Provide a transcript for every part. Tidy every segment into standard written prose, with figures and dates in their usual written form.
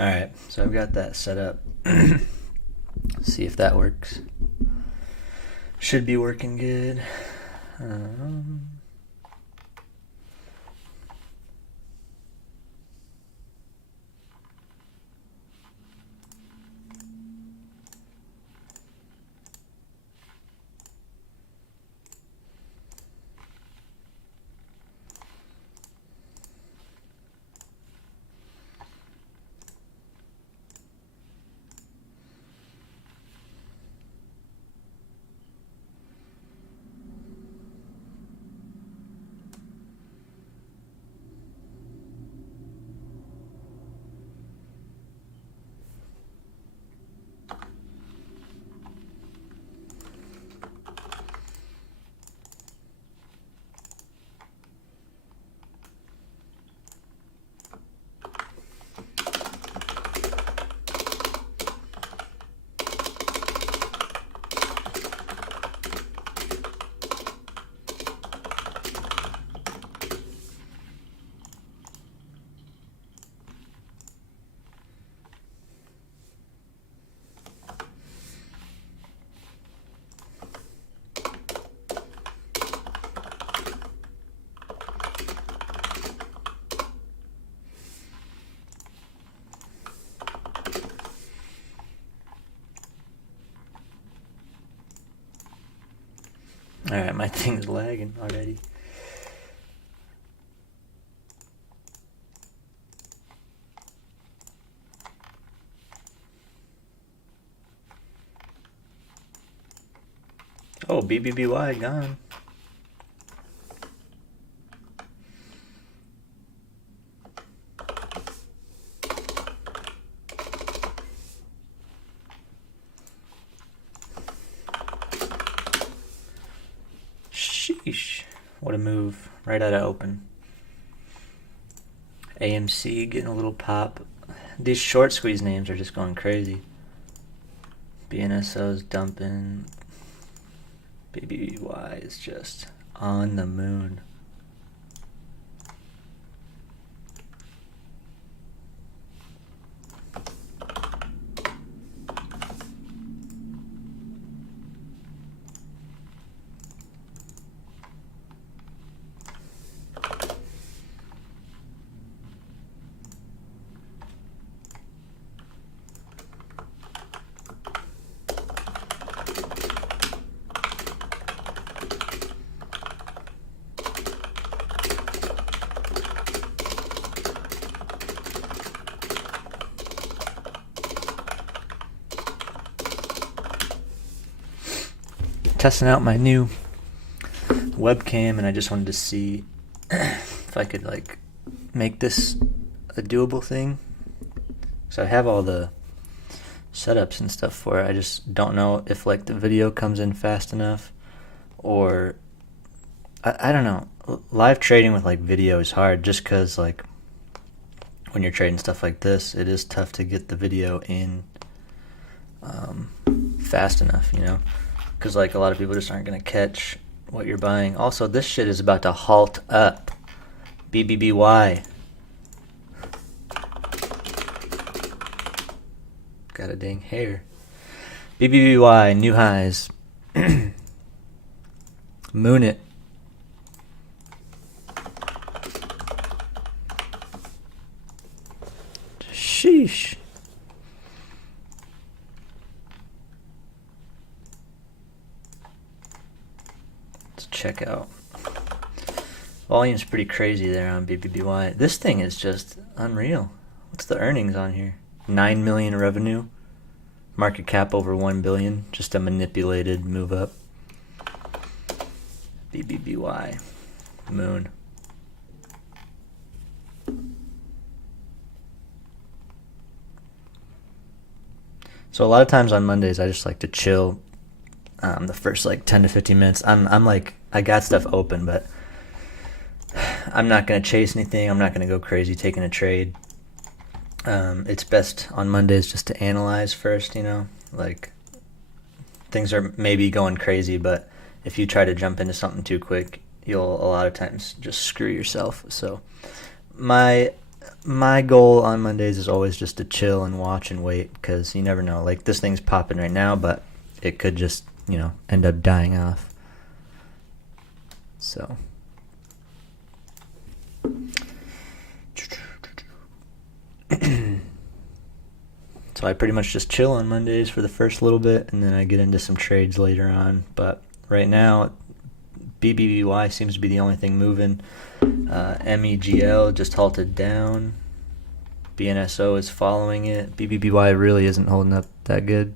Alright, so I've got that set up. See if that works. Should be working good. Alright, my thing's lagging already. Oh, BBBY gone. Sheesh. What a move. Right out of open. AMC getting a little pop. These short squeeze names are just going crazy. BNSO's dumping. BBY is just on the moon. Testing out my new webcam, and I just wanted to see if I could like make this a doable thing. So I have all the setups and stuff for it. I just don't know if like the video comes in fast enough, or I don't know. Live trading with like video is hard, just because like when you're trading stuff like this, it is tough to get the video in fast enough, you know, because like a lot of people just aren't going to catch what you're buying. Also, this shit is about to halt up. BBBY. Got a dang hair. BBBY, new highs. Moon it. Sheesh. Let's check out. Volume's pretty crazy there on BBBY. This thing is just unreal. What's the earnings on here? 9 million revenue. Market cap over 1 billion. Just a manipulated move up. BBBY. Moon. So a lot of times on Mondays I just like to chill the first like 10 to 15 minutes. I'm like, I got stuff open, but I'm not going to chase anything. I'm not going to go crazy taking a trade. It's best on Mondays just to analyze first, you know, like things are maybe going crazy, but if you try to jump into something too quick, you'll a lot of times just screw yourself. So my my goal on Mondays is always just to chill and watch and wait, because you never know. Like, this thing's popping right now, but it could just, end up dying off. So. So I pretty much just chill on Mondays for the first little bit, and then I get into some trades later on. But right now, BBBY seems to be the only thing moving. MEGL just halted down. BNSO is following it. BBBY really isn't holding up that good.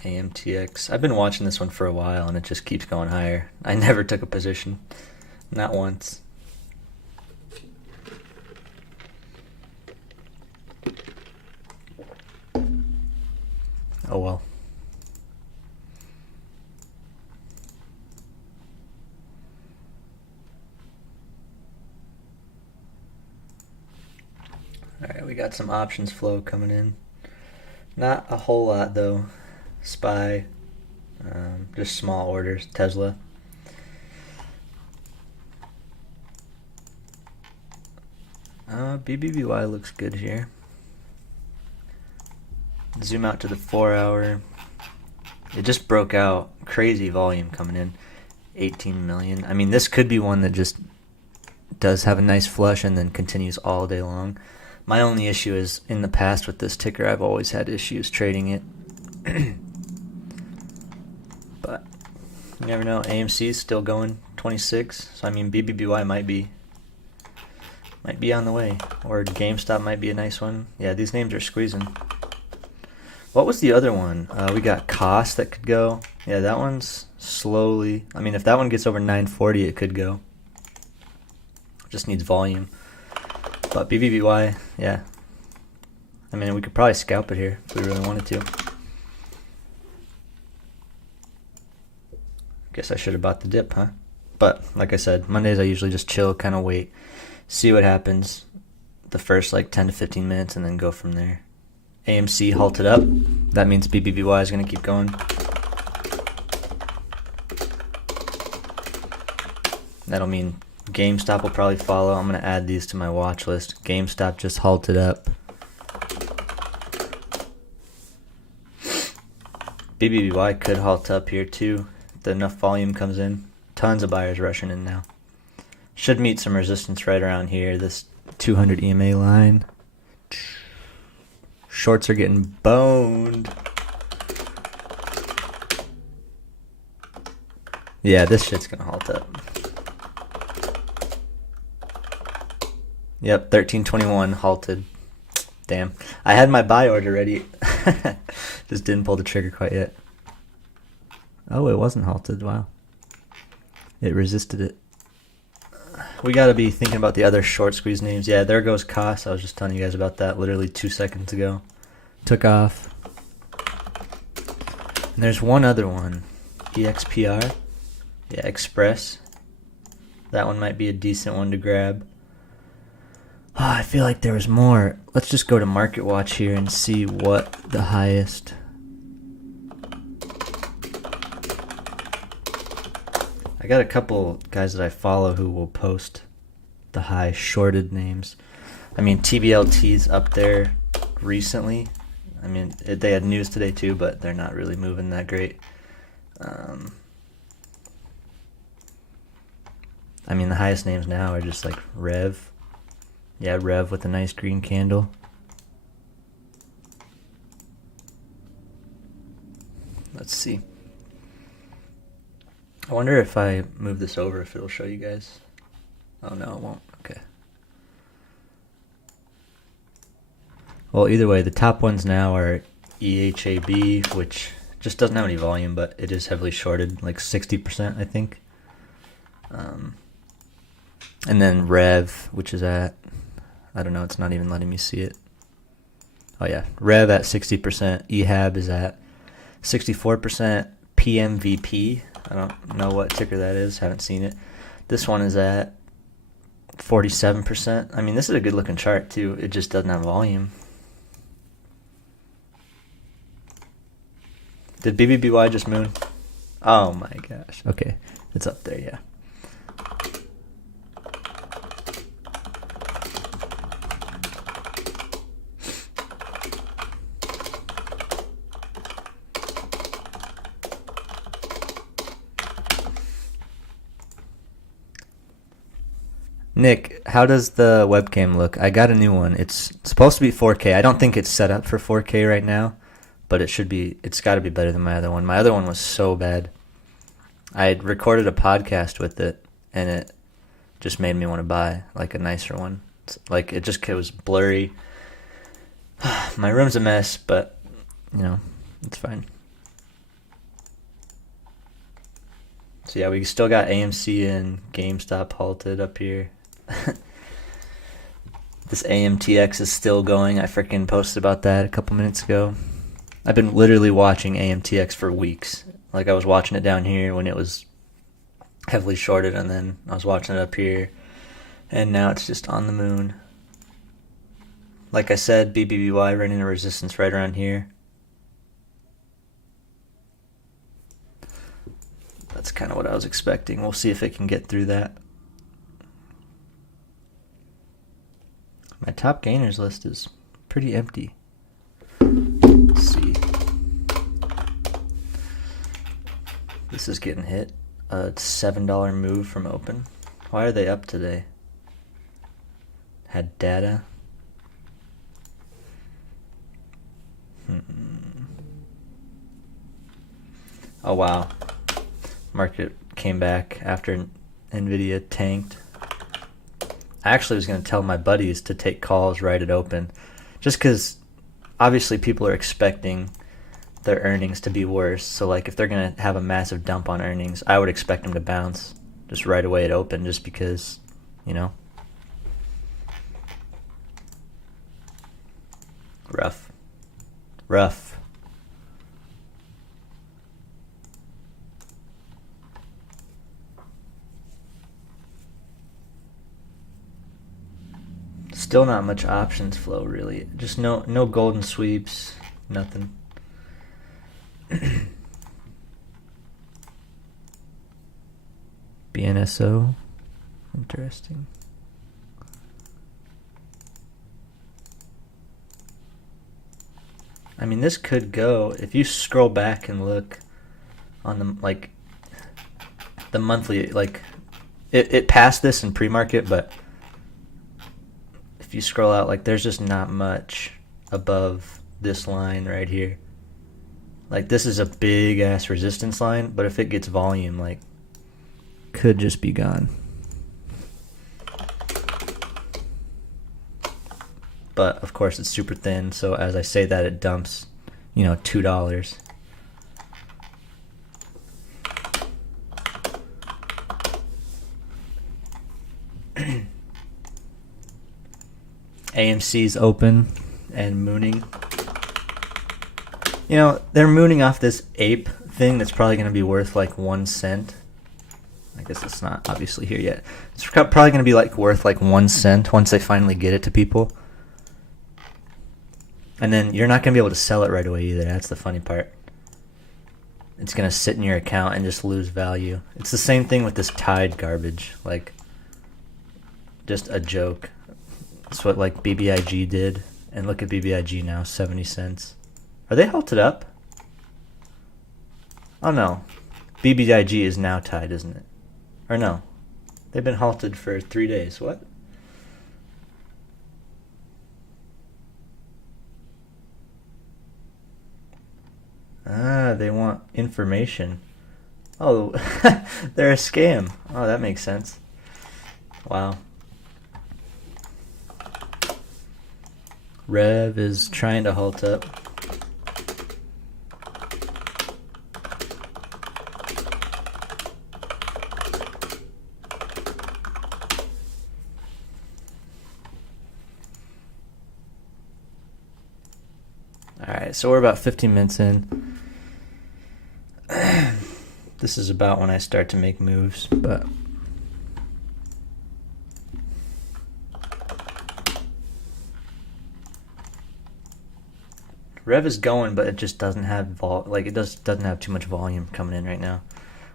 AMTX. I've been watching this one for a while, and it just keeps going higher. I never took a position. Not once. Oh well. Alright, we got some options flow coming in. Not a whole lot though. SPY, just small orders. Tesla. BBBY looks good here. Zoom out to the 4 hour. It just broke out. Crazy volume coming in. 18 million. I mean, this could be one that just does have a nice flush and then continues all day long. My only issue is, in the past with this ticker, I've always had issues trading it. But you never know. AMC is still going 26. So I mean, BBBY might be on the way. Or GameStop might be a nice one. Yeah, these names are squeezing. What was the other one? We got COS that could go. Yeah, that one's slowly. I mean, if that one gets over 940, it could go. Just needs volume. But BBBY, yeah. I mean, we could probably scalp it here if we really wanted to. Guess I should have bought the dip, huh? But like I said, Mondays I usually just chill, kind of wait, see what happens the first like 10 to 15 minutes, and then go from there. AMC halted up. That means BBBY is going to keep going. That'll mean GameStop will probably follow. I'm going to add these to my watch list. GameStop just halted up. BBBY could halt up here too. If enough volume comes in. Tons of buyers rushing in now. Should meet some resistance right around here. This 200 EMA line. Shorts are getting boned. Yeah, this shit's gonna halt up. Yep, 1321 halted. Damn. I had my buy order ready. Just didn't pull the trigger quite yet. Oh, it wasn't halted. Wow. It resisted it. We got to be thinking about the other short squeeze names. Yeah, there goes COS. I was just telling you guys about that literally 2 seconds ago. Took off. And there's one other one. EXPR. Yeah, Express. That one might be a decent one to grab. Oh, I feel like there was more. Let's just go to Market Watch here and see what the highest. I got a couple guys that I follow who will post the high shorted names. I mean, TBLT's up there recently. I mean, they had news today too, but they're not really moving that great. I mean, the highest names now are just like Rev. Yeah, Rev with a nice green candle. Let's see. I wonder if I move this over, if it'll show you guys. Oh no, it won't. Okay. Well, either way, the top ones now are EHAB, which just doesn't have any volume, but it is heavily shorted, like 60%, I think. And then Rev, which is at, I don't know, it's not even letting me see it. Oh yeah, Rev at 60%, EHAB is at 64%, PMVP, I don't know what ticker that is, haven't seen it. This one is at 47%. I mean, this is a good looking chart too, it just doesn't have volume. Did BBBY just moon? Oh my gosh. Okay. It's up there, yeah. Nick, how does the webcam look? I got a new one. It's supposed to be 4K. I don't think it's set up for 4K right now, but it should be. It's got to be better than my other one. My other one was so bad. I had recorded a podcast with it, and it just made me want to buy like a nicer one. Like it was blurry. My room's a mess, but it's fine. So yeah, we still got AMC and GameStop halted up here. This AMTX is still going. I freaking posted about that a couple minutes ago. I've been literally watching AMTX for weeks. Like I was watching it down here when it was heavily shorted, and then I was watching it up here, and now it's just on the moon. Like I said, BBBY running a resistance right around here. That's kind of what I was expecting. We'll see if it can get through that. My top gainers list is pretty empty. Let's see. This is getting hit. A $7 move from open. Why are they up today? Had data. Oh wow. Market came back after Nvidia tanked. I actually was going to tell my buddies to take calls right at open, just because obviously people are expecting their earnings to be worse. So like if they're going to have a massive dump on earnings, I would expect them to bounce just right away at open, just because, rough. Still not much options flow, really. Just no golden sweeps, nothing. BNSO, interesting. I mean, this could go, if you scroll back and look on the monthly, it passed this in pre-market, but if you scroll out, there's just not much above this line right here. This is a big ass resistance line, but if it gets volume, could just be gone. But of course it's super thin, so as I say that, it dumps, $2. AMC's open and mooning. They're mooning off this ape thing that's probably going to be worth 1 cent. I guess it's not obviously here yet. It's probably going to be worth 1 cent once they finally get it to people. And then you're not going to be able to sell it right away either. That's the funny part. It's going to sit in your account and just lose value. It's the same thing with this Tide garbage. Just a joke. That's what BBIG did. And look at BBIG now, 70 cents. Are they halted up? Oh no. BBIG is now Tide, isn't it? Or no. They've been halted for 3 days. What? They want information. Oh, they're a scam. Oh, that makes sense. Wow. Rev is trying to halt up. Alright, so we're about 15 minutes in. This is about when I start to make moves, but Rev is going, but it just doesn't have doesn't have too much volume coming in right now.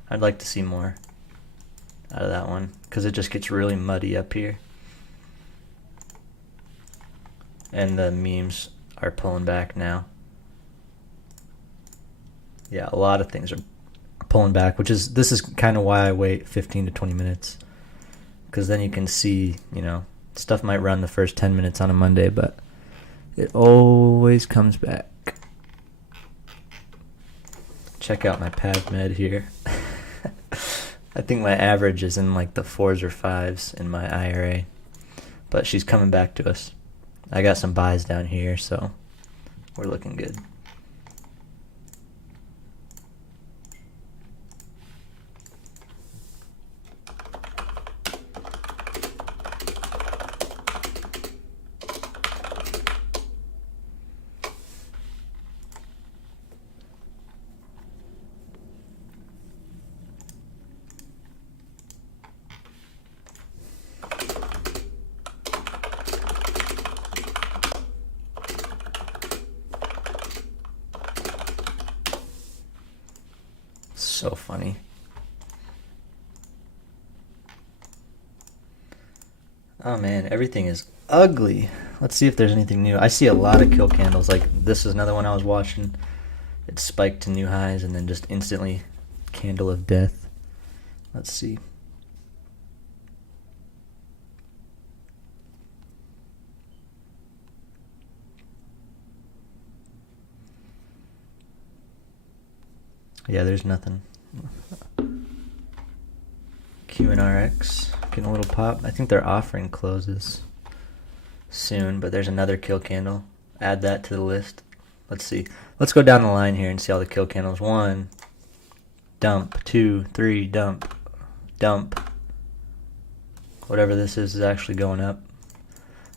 I'd like to see more out of that one because it just gets really muddy up here. And the memes are pulling back now. Yeah, a lot of things are pulling back, this is kind of why I wait 15 to 20 minutes. Because then you can see, stuff might run the first 10 minutes on a Monday, but it always comes back. Check out my PavMed here. I think my average is in like the 4s or 5s in my IRA. But she's coming back to us. I got some buys down here, so we're looking good. So funny. Oh man, everything is ugly. Let's see if there's anything new. I see a lot of kill candles. Like this is another one I was watching. It spiked to new highs and then just instantly candle of death. Let's see. Yeah, there's nothing. QNRX getting a little pop. I think their offering closes soon, but there's another kill candle. Add that to the list. Let's see. Let's go down the line here and see all the kill candles. 1, dump. 2, 3, dump. Dump. Whatever this is actually going up.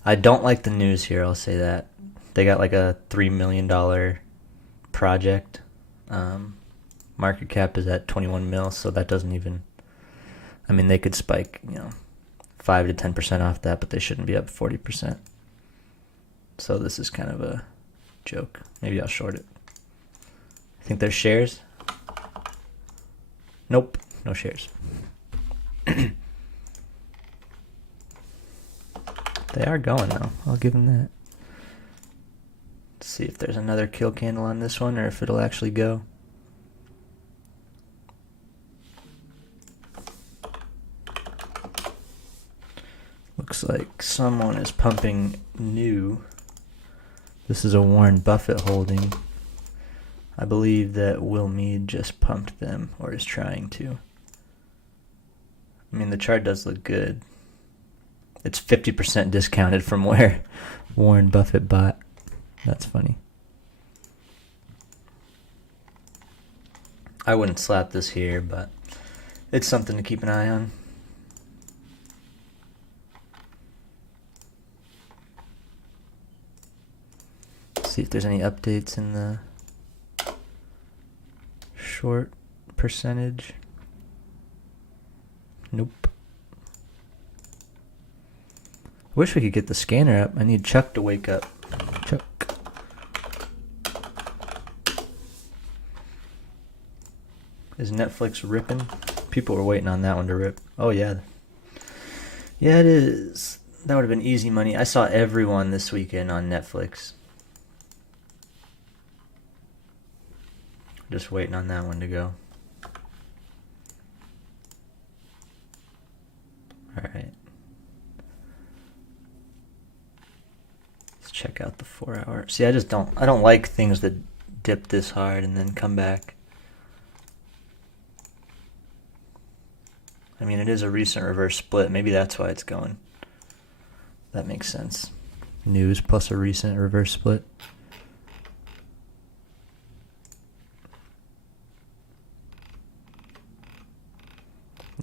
I don't like the news here, I'll say that. They got like a $3 million project. Market cap is at 21 mil, so that doesn't even... I mean, they could spike, 5 to 10% off that, but they shouldn't be up 40%. So this is kind of a joke. Maybe I'll short it. I think there's shares. Nope, no shares. They are going, though. I'll give them that. Let's see if there's another kill candle on this one or if it'll actually go. Looks like someone is pumping new. This is a Warren Buffett holding. I believe that Will Meade just pumped them, or is trying to. I mean, the chart does look good. It's 50% discounted from where Warren Buffett bought. That's funny. I wouldn't slap this here, but it's something to keep an eye on. See if there's any updates in the short percentage. Nope. Wish we could get the scanner up. I need Chuck to wake up. Chuck. Is Netflix ripping? People were waiting on that one to rip. Oh yeah. Yeah, it is. That would have been easy money. I saw everyone this weekend on Netflix. Just waiting on that one to go. Alright. Let's check out the 4 hour. See, I don't like things that dip this hard and then come back. I mean, it is a recent reverse split. Maybe that's why it's going. That makes sense. News plus a recent reverse split.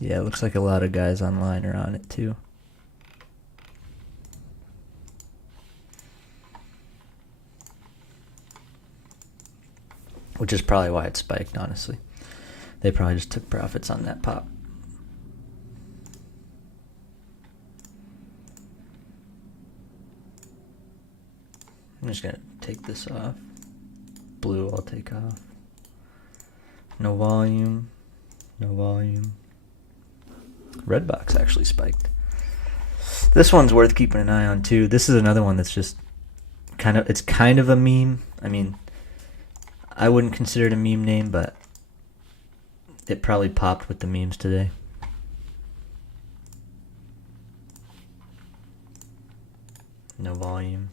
Yeah, it looks like a lot of guys online are on it too. Which is probably why it spiked, honestly. They probably just took profits on that pop. I'm just going to take this off. Blue I'll take off. No volume. No volume. Red box actually spiked. This one's worth keeping an eye on too. This is another one that's just it's kind of a meme. I mean, I wouldn't consider it a meme name, but it probably popped with the memes today. No volume.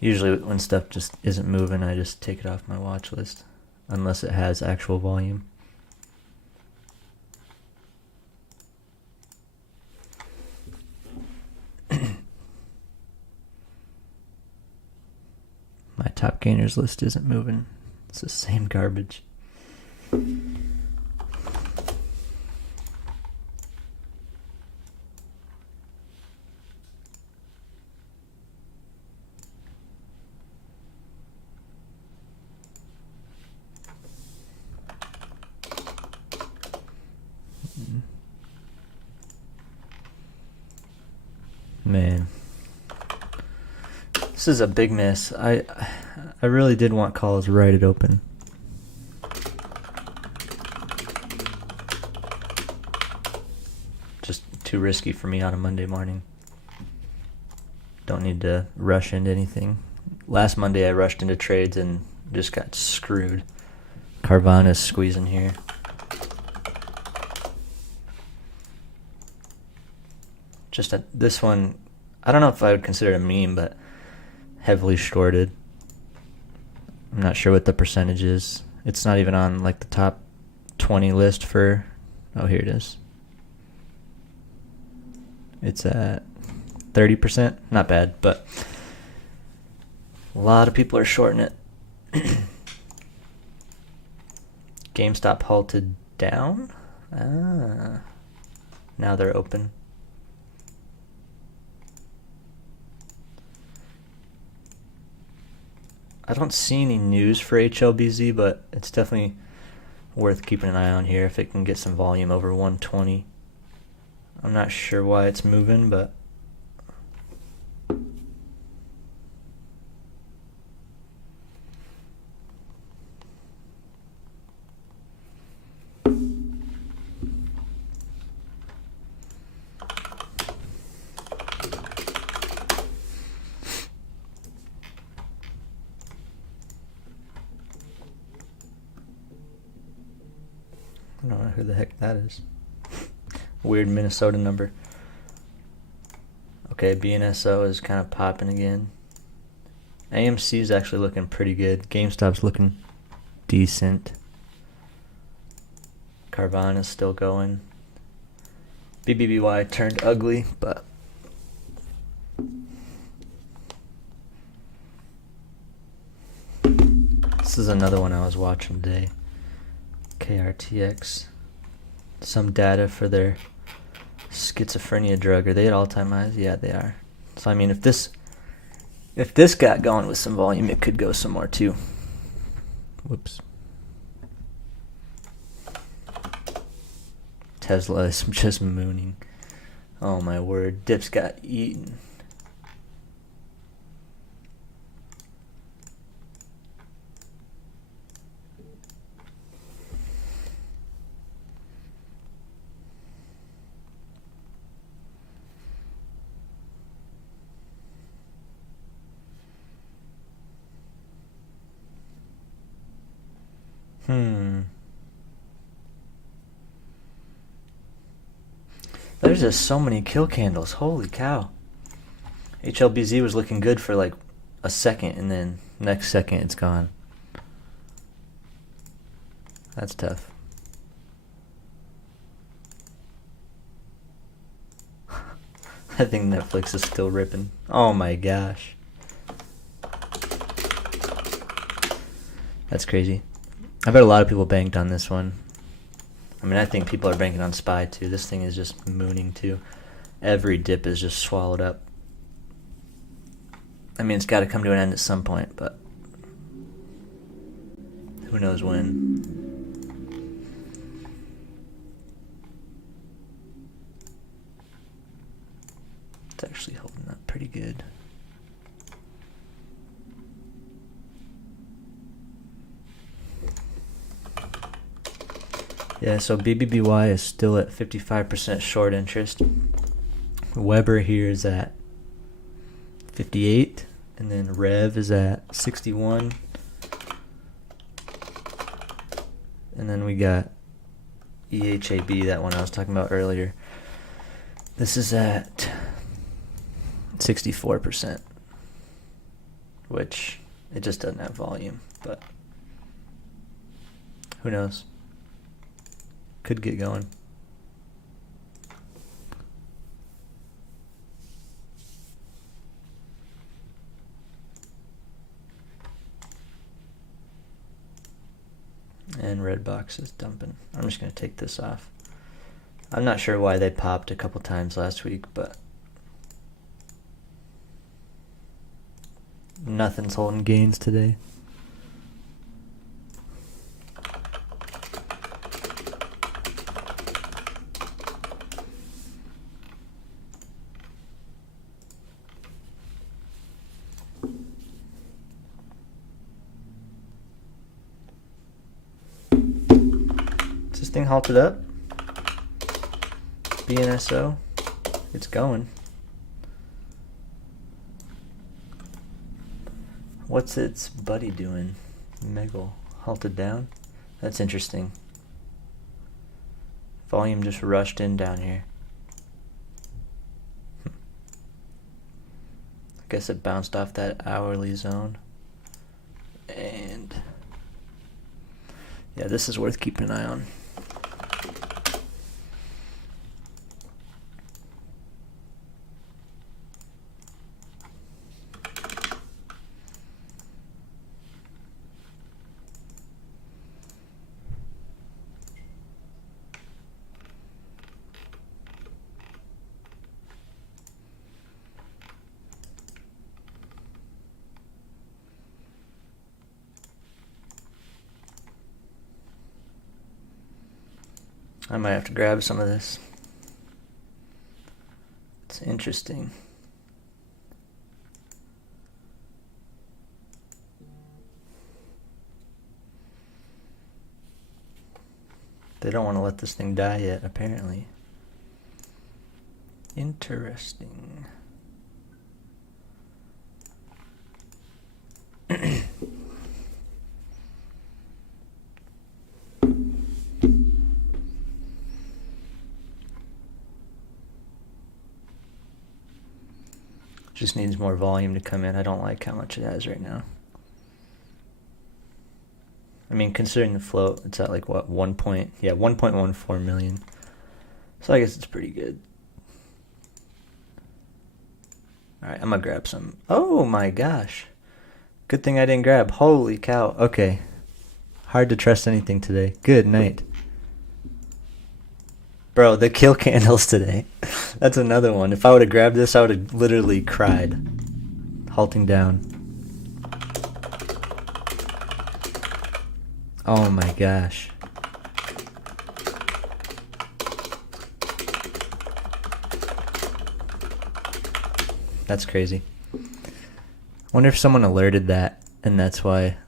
Usually when stuff just isn't moving, I just take it off my watch list, unless it has actual volume. My top gainers list isn't moving. It's the same garbage. Man, this is a big miss. I really did want calls to write it open. Just too risky for me on a Monday morning. Don't need to rush into anything. Last Monday I rushed into trades and just got screwed. Carvana's squeezing here. Just this one, I don't know if I would consider it a meme, but heavily shorted. I'm not sure what the percentage is. It's not even on like the top 20 list for, oh, here it is. It's at 30%. Not bad, but a lot of people are shorting it. GameStop halted down. Now they're open. I don't see any news for HLBZ, but it's definitely worth keeping an eye on here if it can get some volume over 120. I'm not sure why it's moving, but I don't know who the heck that is. Weird Minnesota number. Okay, BNSO is kind of popping again. AMC is actually looking pretty good. GameStop's looking decent. Carvana's still going. BBBY turned ugly, but this is another one I was watching today. KRTX. Some data for their schizophrenia drug. Are they at all-time highs? Yeah, they are. So I mean, if this got going with some volume, it could go some more too. Whoops. Tesla is just mooning. Oh my word, dips got eaten. There's just so many kill candles. Holy cow. HLBZ was looking good for like a second, and then next second it's gone. That's tough. I think Netflix is still ripping. Oh my gosh. That's crazy. I bet a lot of people banked on this one. I mean, I think people are banking on SPY too. This thing is just mooning too. Every dip is just swallowed up. I mean, it's got to come to an end at some point, but who knows when. It's actually holding up pretty good. Yeah, so BBBY is still at 55% short interest. Weber here is at 58, and then Rev is at 61. And then we got EHAB, that one I was talking about earlier. This is at 64%, which it just doesn't have volume, but who knows? Could get going. And Redbox is dumping. I'm just going to take this off. I'm not sure why they popped a couple times last week, but nothing's holding gains today. Is this thing halted up? BNSO? It's going. What's its buddy doing? Megal halted down? That's interesting. Volume just rushed in down here. I guess it bounced off that hourly zone. And yeah, this is worth keeping an eye on. I might have to grab some of this. It's interesting. They don't want to let this thing die yet, apparently. Interesting. Just needs more volume to come in. I don't like how much it has right now. I mean, considering the float, it's at like what, 1.14 million. So I guess it's pretty good. Alright, I'm gonna grab some. Oh my gosh. Good thing I didn't grab. Holy cow. Okay. Hard to trust anything today. Good night. Bro, the kill candles today. That's another one. If I would have grabbed this, I would have literally cried. Halting down. Oh my gosh. That's crazy. I wonder if someone alerted that and that's why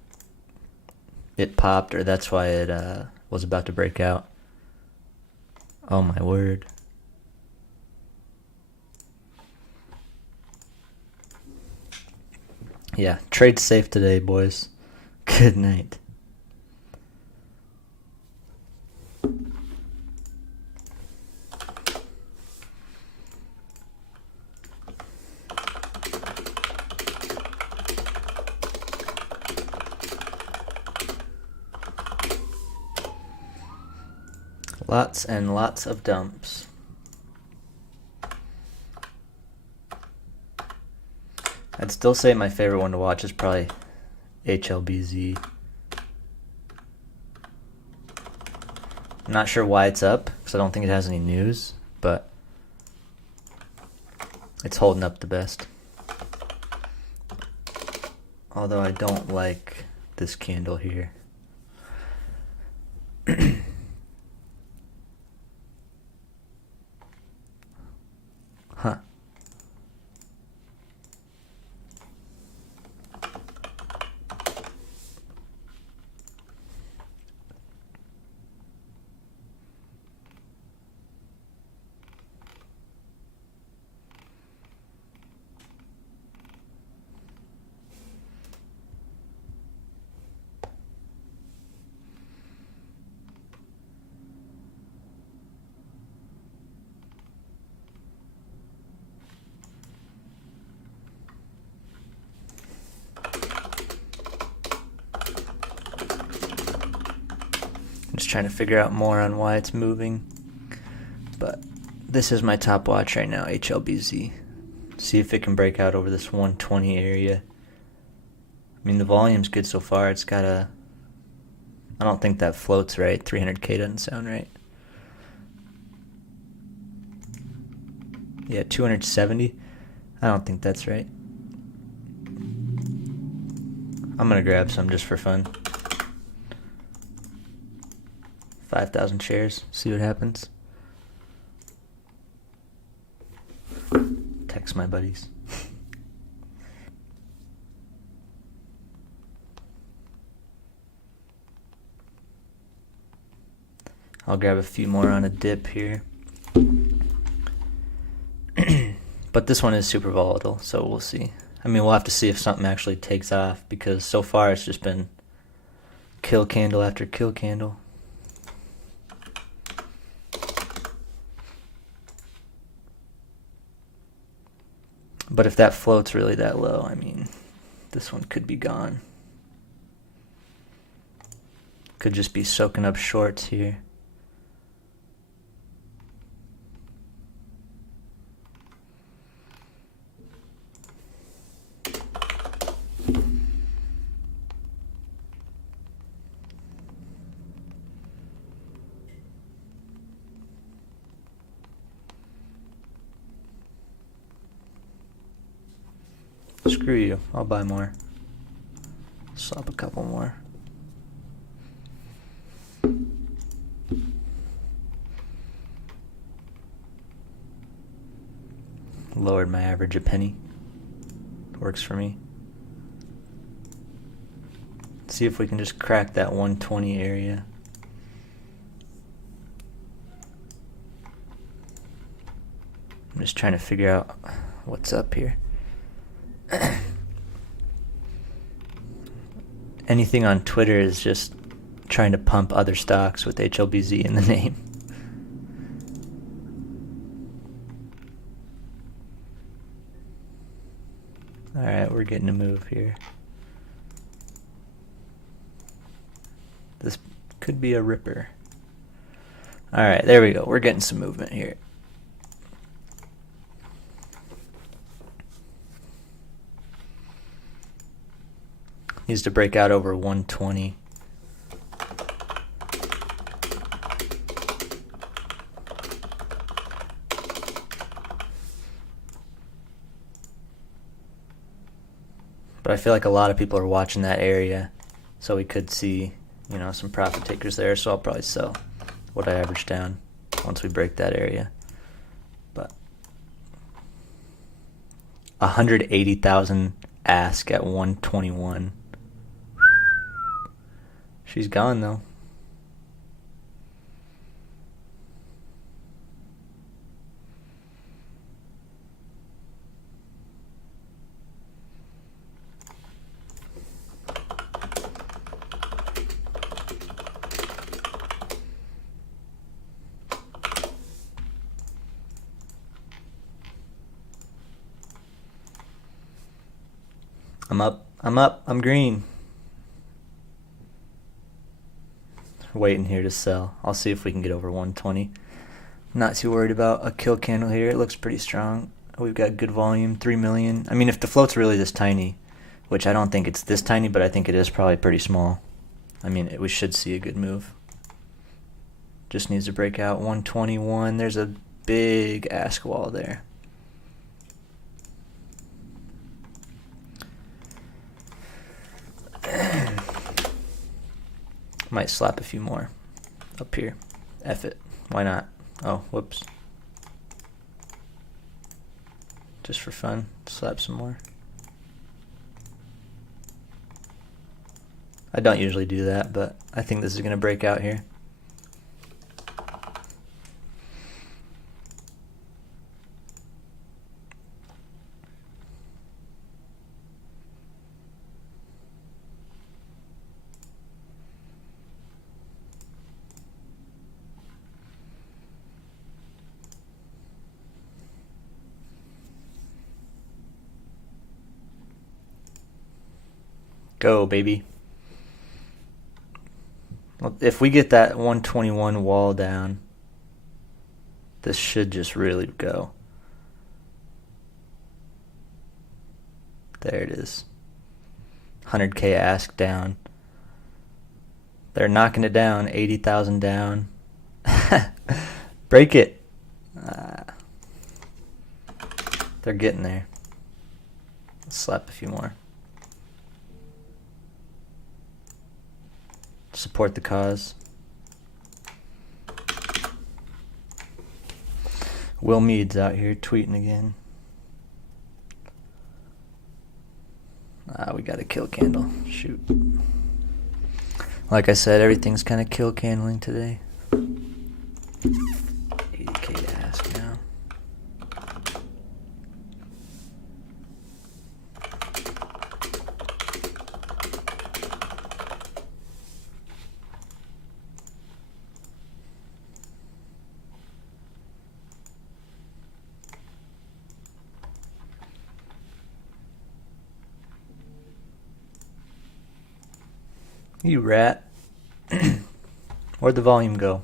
it popped, or that's why it was about to break out. Oh my word. Yeah, trade safe today, boys. Good night. Lots and lots of dumps. I'd still say my favorite one to watch is probably HLBZ. I'm not sure why it's up, because I don't think it has any news, but it's holding up the best. Although I don't like this candle here. Huh. trying to figure out more on why it's moving. But this is my top watch right now, HLBZ. See if it can break out over this 120 area. I mean, the volume's good so far. It's got a... I don't think that floats right. 300K doesn't sound right. Yeah, 270. I don't think that's right. I'm going to grab some just for fun. 5,000 shares. See what happens. Text my buddies. I'll grab a few more on a dip here. But this one is super volatile, so we'll see. I mean, we'll have to see if something actually takes off, because so far it's just been kill candle after kill candle. But if that floats really that low, I mean, this one could be gone. Could just be soaking up shorts here. Screw you, I'll buy more. Slap a couple more. Lowered my average a penny. Works for me. See if we can just crack that 120 area. I'm just trying to figure out what's up here. Anything on Twitter is just trying to pump other stocks with HLBZ in the name. Alright, we're getting a move here. This could be a ripper. Alright, there we go. We're getting some movement here. Needs to break out over 120. But I feel like a lot of people are watching that area, so we could see, you know, some profit takers there. So I'll probably sell what I average down once we break that area. But 180,000 ask at 121. She's gone though. I'm up, I'm green. Waiting here to sell. I'll see if we can get over 120. Not too worried about a kill candle here. It looks pretty strong. We've got good volume, 3 million. I mean, if the float's really this tiny, which I don't think it's this tiny, but I think it is probably pretty small. I mean, we should see a good move. Just needs to break out 121. There's a big ask wall there. Might slap a few more up here. F it. Why not? Oh, whoops. Just for fun. Slap some more. I don't usually do that, but I think this is going to break out here. Go, baby. If we get that 121 wall down, this should just really go. There it is. 100K ask down. They're knocking it down. 80,000 down. Break it. They're getting there. Let's slap a few more. Support the cause. Will Mead's out here tweeting again. We got a kill candle. Shoot. Like I said, everything's kind of kill candling today. 80K to ask now. You rat. Where'd the volume go?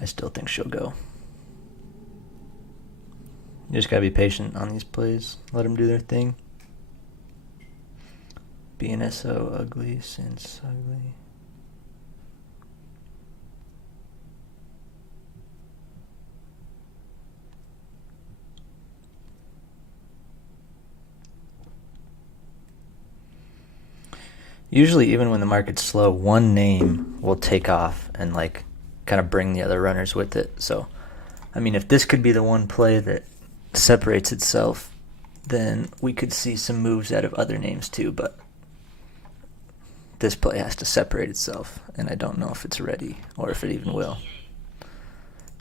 I still think she'll go. You just gotta be patient on these plays. Let them do their thing. BNSO ugly since ugly. Usually, even when the market's slow, one name will take off and like kind of bring the other runners with it. So, I mean, if this could be the one play that separates itself, then we could see some moves out of other names too, but this play has to separate itself, and I don't know if it's ready or if it even will.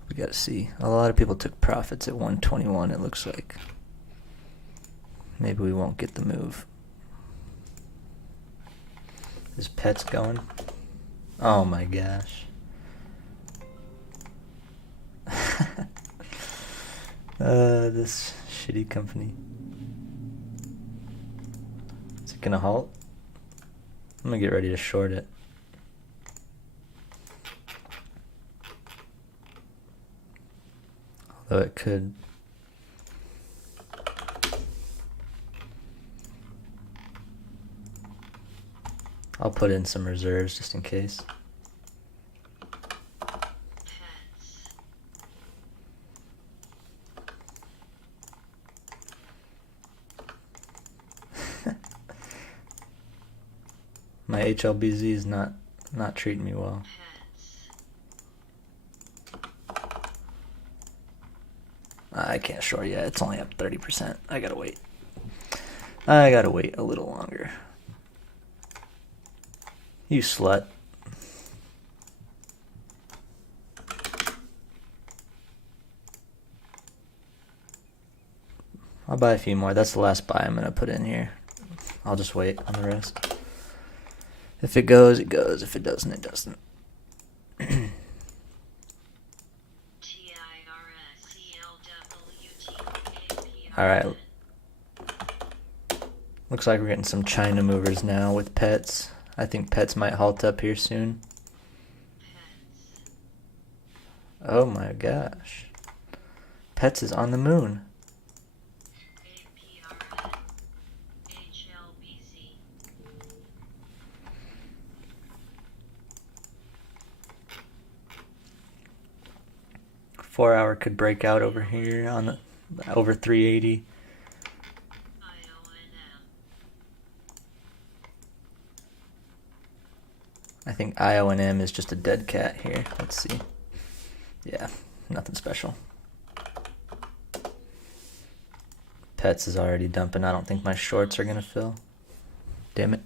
We gotta see. A lot of people took profits at 121, it looks like. Maybe we won't get the move. Is Pets going? Oh my gosh. This shitty company. Is it gonna halt? I'm gonna get ready to short it. Although it could. I'll put in some reserves just in case. My HLBZ is not treating me well. I can't short yet. It's only up 30%. I gotta wait. I gotta wait a little longer. You slut. I'll buy a few more. That's the last buy I'm gonna put in here. I'll just wait on the rest. If it goes, it goes. If it doesn't, it doesn't. Alright. Looks like we're getting some China movers now with Pets. I think Pets might halt up here soon. Oh my gosh. Pets is on the moon. Four hour could break out over here on the over 380. I think IONM is just a dead cat here. Let's see. Yeah, nothing special. Pets is already dumping. I don't think my shorts are gonna fill. Damn it.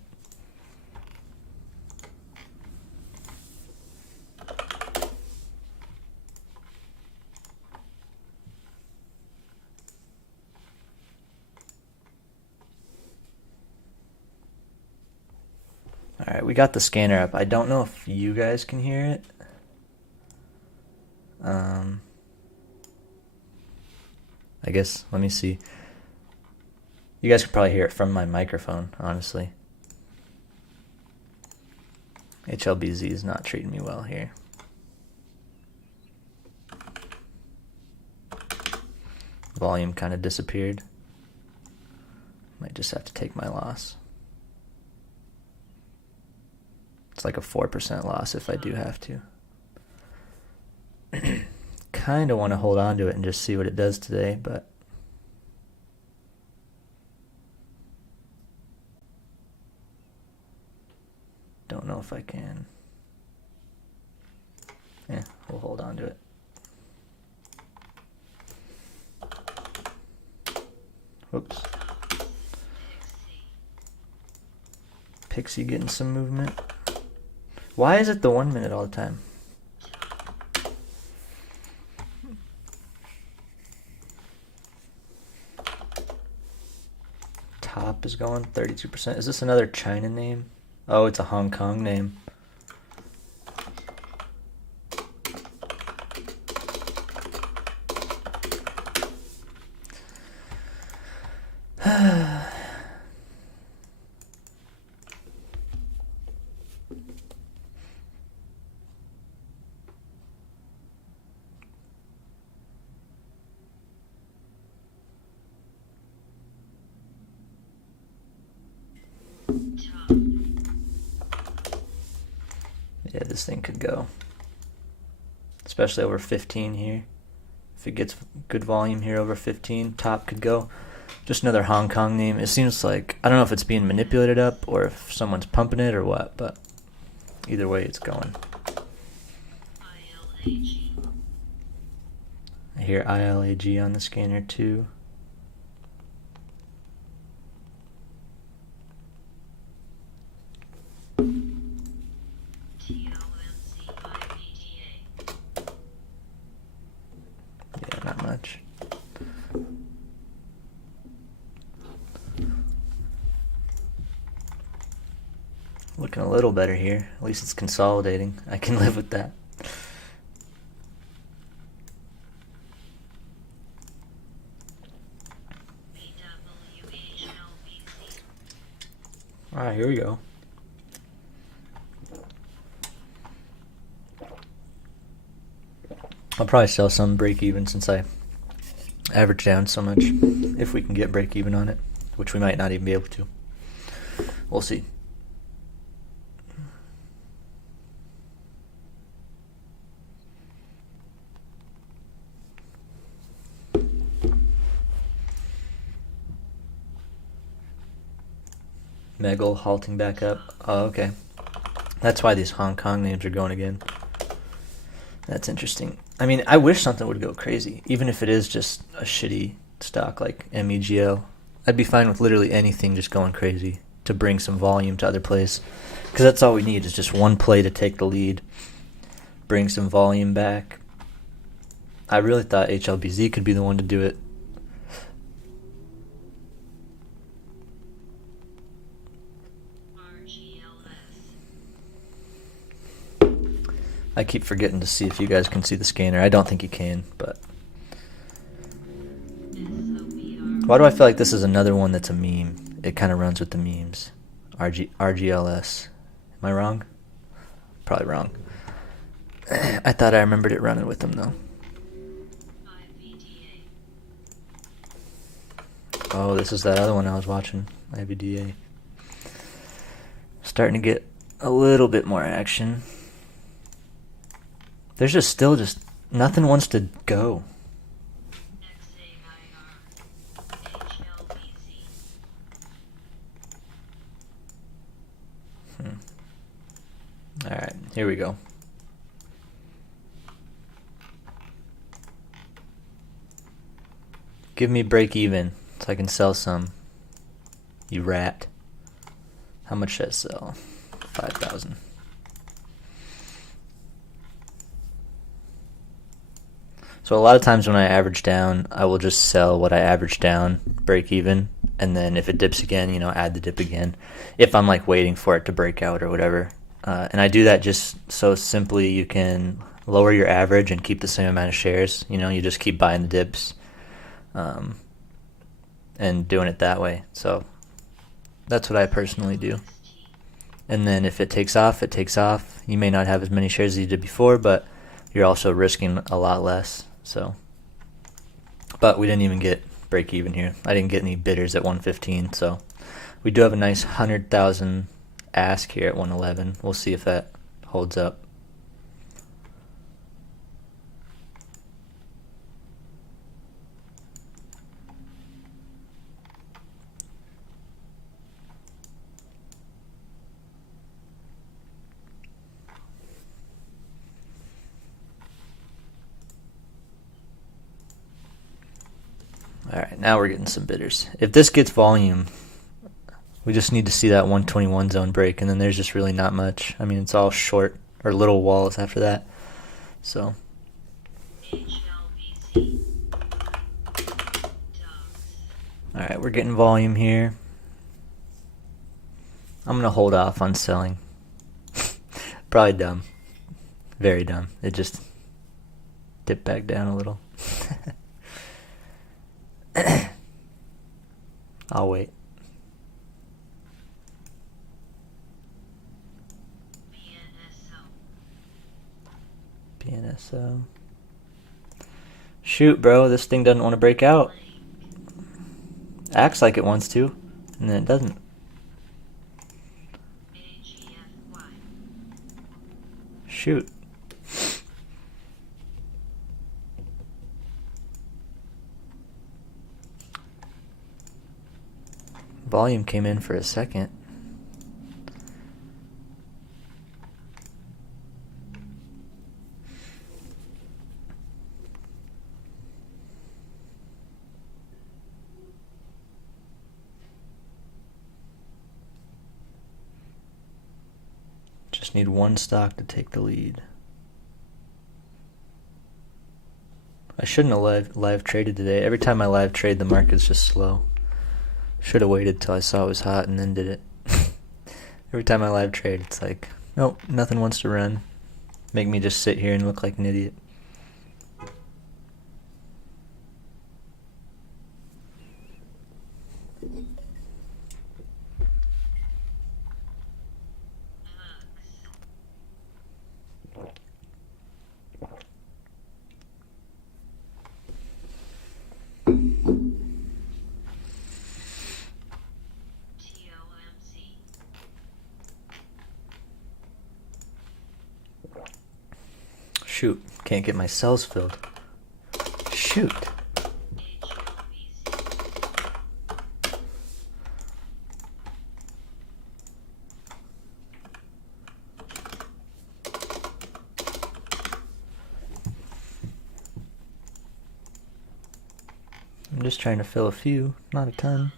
Alright, we got the scanner up. I don't know if you guys can hear it. I guess, let me see. You guys could probably hear it from my microphone, honestly. HLBZ is not treating me well here. Volume kind of disappeared. Might just have to take my loss. It's like a 4% loss if I do have to. Kind of want to hold on to it and just see what it does today, but don't know if I can. Yeah, we'll hold on to it. Whoops. Pixie getting some movement. Why is it the 1 minute all the time? Top is going 32%. Is this another China name? Oh, it's a Hong Kong name. Yeah, this thing could go. Especially over 15 here. If it gets good volume here over 15, top could go. Just another Hong Kong name. It seems like, I don't know if it's being manipulated up or if someone's pumping it or what, but either way it's going. I hear ILAG on the scanner too. Yeah, not much. Looking a little better here. At least it's consolidating. I can live with that. Alright, here we go. I'll probably sell some break even since I average down so much. If we can get break even on it, which we might not even be able to. We'll see. Megal halting back up. Oh, okay. That's why these Hong Kong names are going again. That's interesting. I mean, I wish something would go crazy, even if it is just a shitty stock like MEGL. I'd be fine with literally anything just going crazy to bring some volume to other plays. Because that's all we need is just one play to take the lead, bring some volume back. I really thought HLBZ could be the one to do it. I keep forgetting to see if you guys can see the scanner. I don't think you can, but... Why do I feel like this is another one that's a meme? It kind of runs with the memes. RGLS. Am I wrong? Probably wrong. I thought I remembered it running with them, though. Oh, this is that other one I was watching. IVDA. Starting to get a little bit more action. There's just still just nothing wants to go. Alright, here we go. Give me break even. so I can sell some. You rat. How much should I sell? 5,000. So a lot of times when I average down, I will just sell what I average down, break even, and then if it dips again, add the dip again. If I'm like waiting for it to break out or whatever. And I do that just so simply you can lower your average and keep the same amount of shares. You just keep buying the dips and doing it that way. So that's what I personally do. And then if it takes off, it takes off. You may not have as many shares as you did before, but you're also risking a lot less. So, but we didn't even get break even here. I didn't get any bidders at 115, so we do have a nice 100,000 ask here at 111. We'll see if that holds up. Alright, now we're getting some bidders. If this gets volume, we just need to see that 121 zone break, and then there's just really not much. I mean, it's all short or little walls after that. So. Alright, we're getting volume here. I'm going to hold off on selling. Probably dumb. Very dumb. It just dipped back down a little. I'll wait. PNSO. Shoot, bro, this thing doesn't want to break out. Acts like it wants to, and then it doesn't. Shoot. Volume came in for a second. Just need one stock to take the lead. I shouldn't have live traded today. Every time I live trade, the market's just slow. Should have waited till I saw it was hot and then did it. Every time I live trade, it's like, nope, nothing wants to run. Make me just sit here and look like an idiot. Shoot, can't get my cells filled. Shoot. I'm just trying to fill a few, not a ton.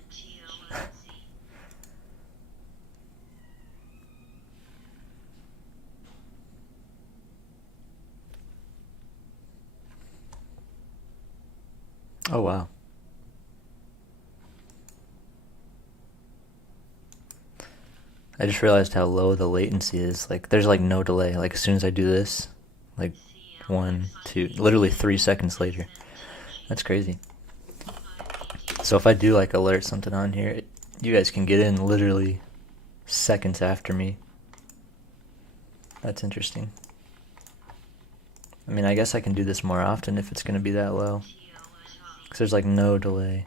Oh, wow. I just realized how low the latency is. Like, there's like no delay. Like, as soon as I do this, like 1, 2, literally 3 seconds later. That's crazy. So if I do like alert something on here, you guys can get in literally seconds after me. That's interesting. I mean, I guess I can do this more often if it's going to be that low. Because there's like no delay.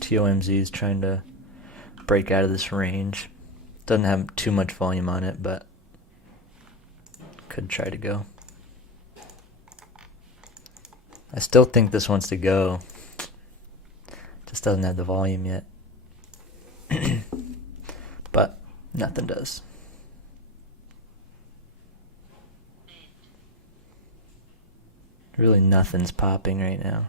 TOMZ is trying to break out of this range. Doesn't have too much volume on it, but could try to go. I still think this wants to go. Just doesn't have the volume yet. But nothing does. Really nothing's popping right now.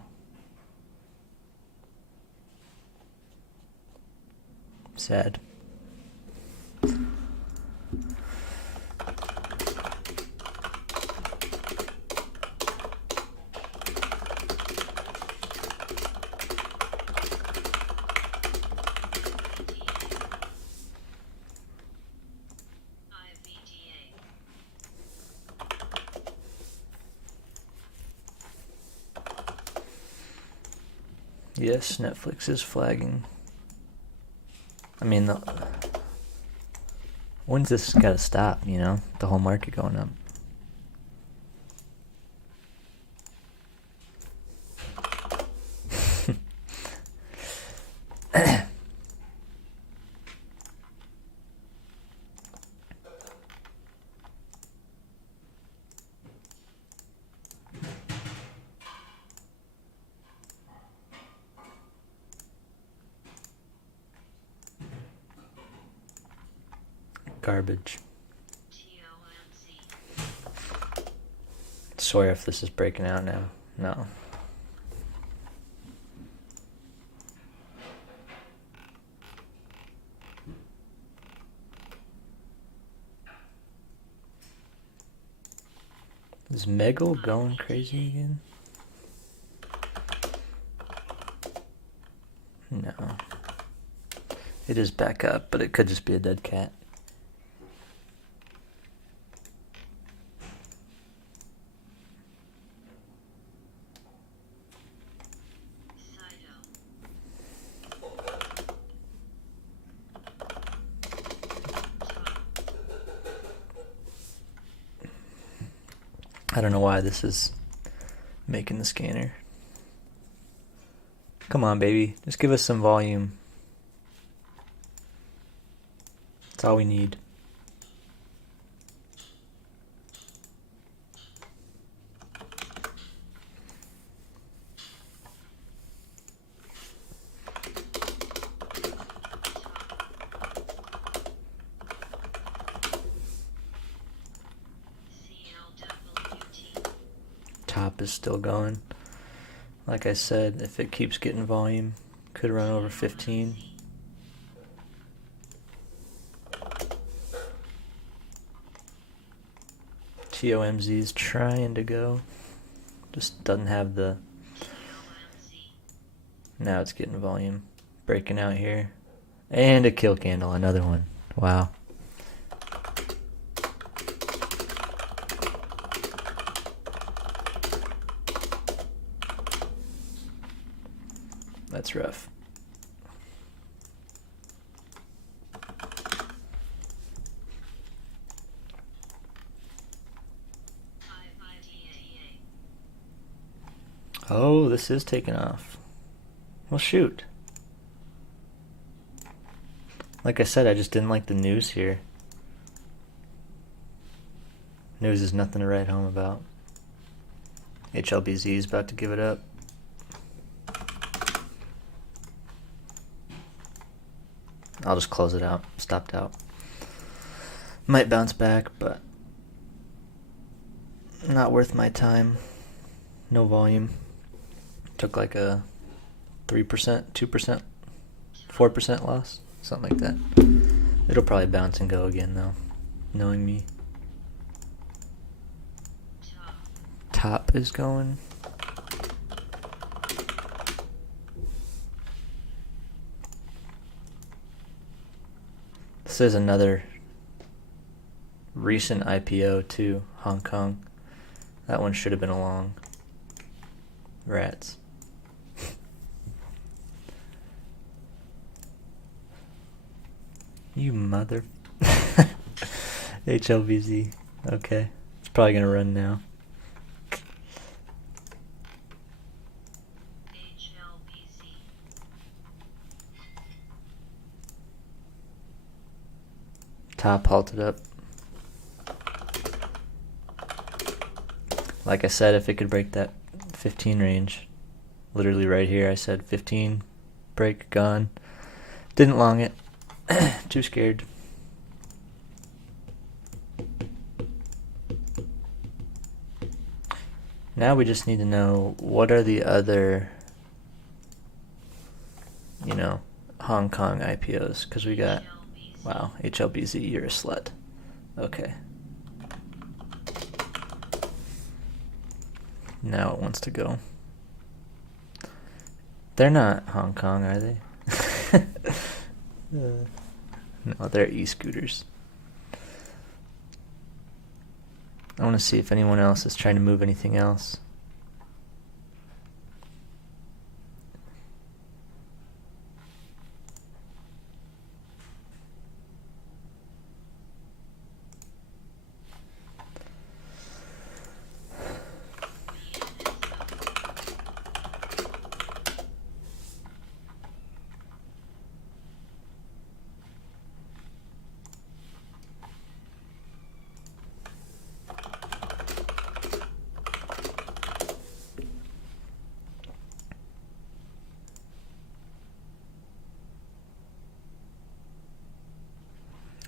Sad. Yes, Netflix is flagging. I mean, when's this gotta stop, you know? The whole market going up. Garbage. Sorry if this is breaking out now. No. Is Megal going crazy again? No. It is back up, but it could just be a dead cat. I don't know why this is making the scanner. Come on, baby. Just give us some volume. That's all we need. Top is still going. Like I said, if it keeps getting volume, could run over 15. TOMZ is trying to go. Just doesn't have the... Now it's getting volume. Breaking out here. And a kill candle, another one. Wow. That's rough. Oh, this is taking off. Well, shoot. Like I said, I just didn't like the news here. News is nothing to write home about. HLBZ is about to give it up. I'll just close it out. Stopped out. Might bounce back, but not worth my time. No volume. Took like a 3%, 2%, 4% loss. Something like that. It'll probably bounce and go again though, knowing me. Top is going. This is another recent IPO too, Hong Kong. That one should have been a long. Rats. You mother... HLBZ. Okay. It's probably gonna run now. Top halted up. Like I said, if it could break that 15 range, literally right here, I said 15, break, gone. Didn't long it. Too scared. Now we just need to know what are the other, you know, Hong Kong IPOs, because we got, wow, HLBZ, you're a slut. Okay. Now it wants to go. They're not Hong Kong, are they? No, they're e-scooters. I want to see if anyone else is trying to move anything else.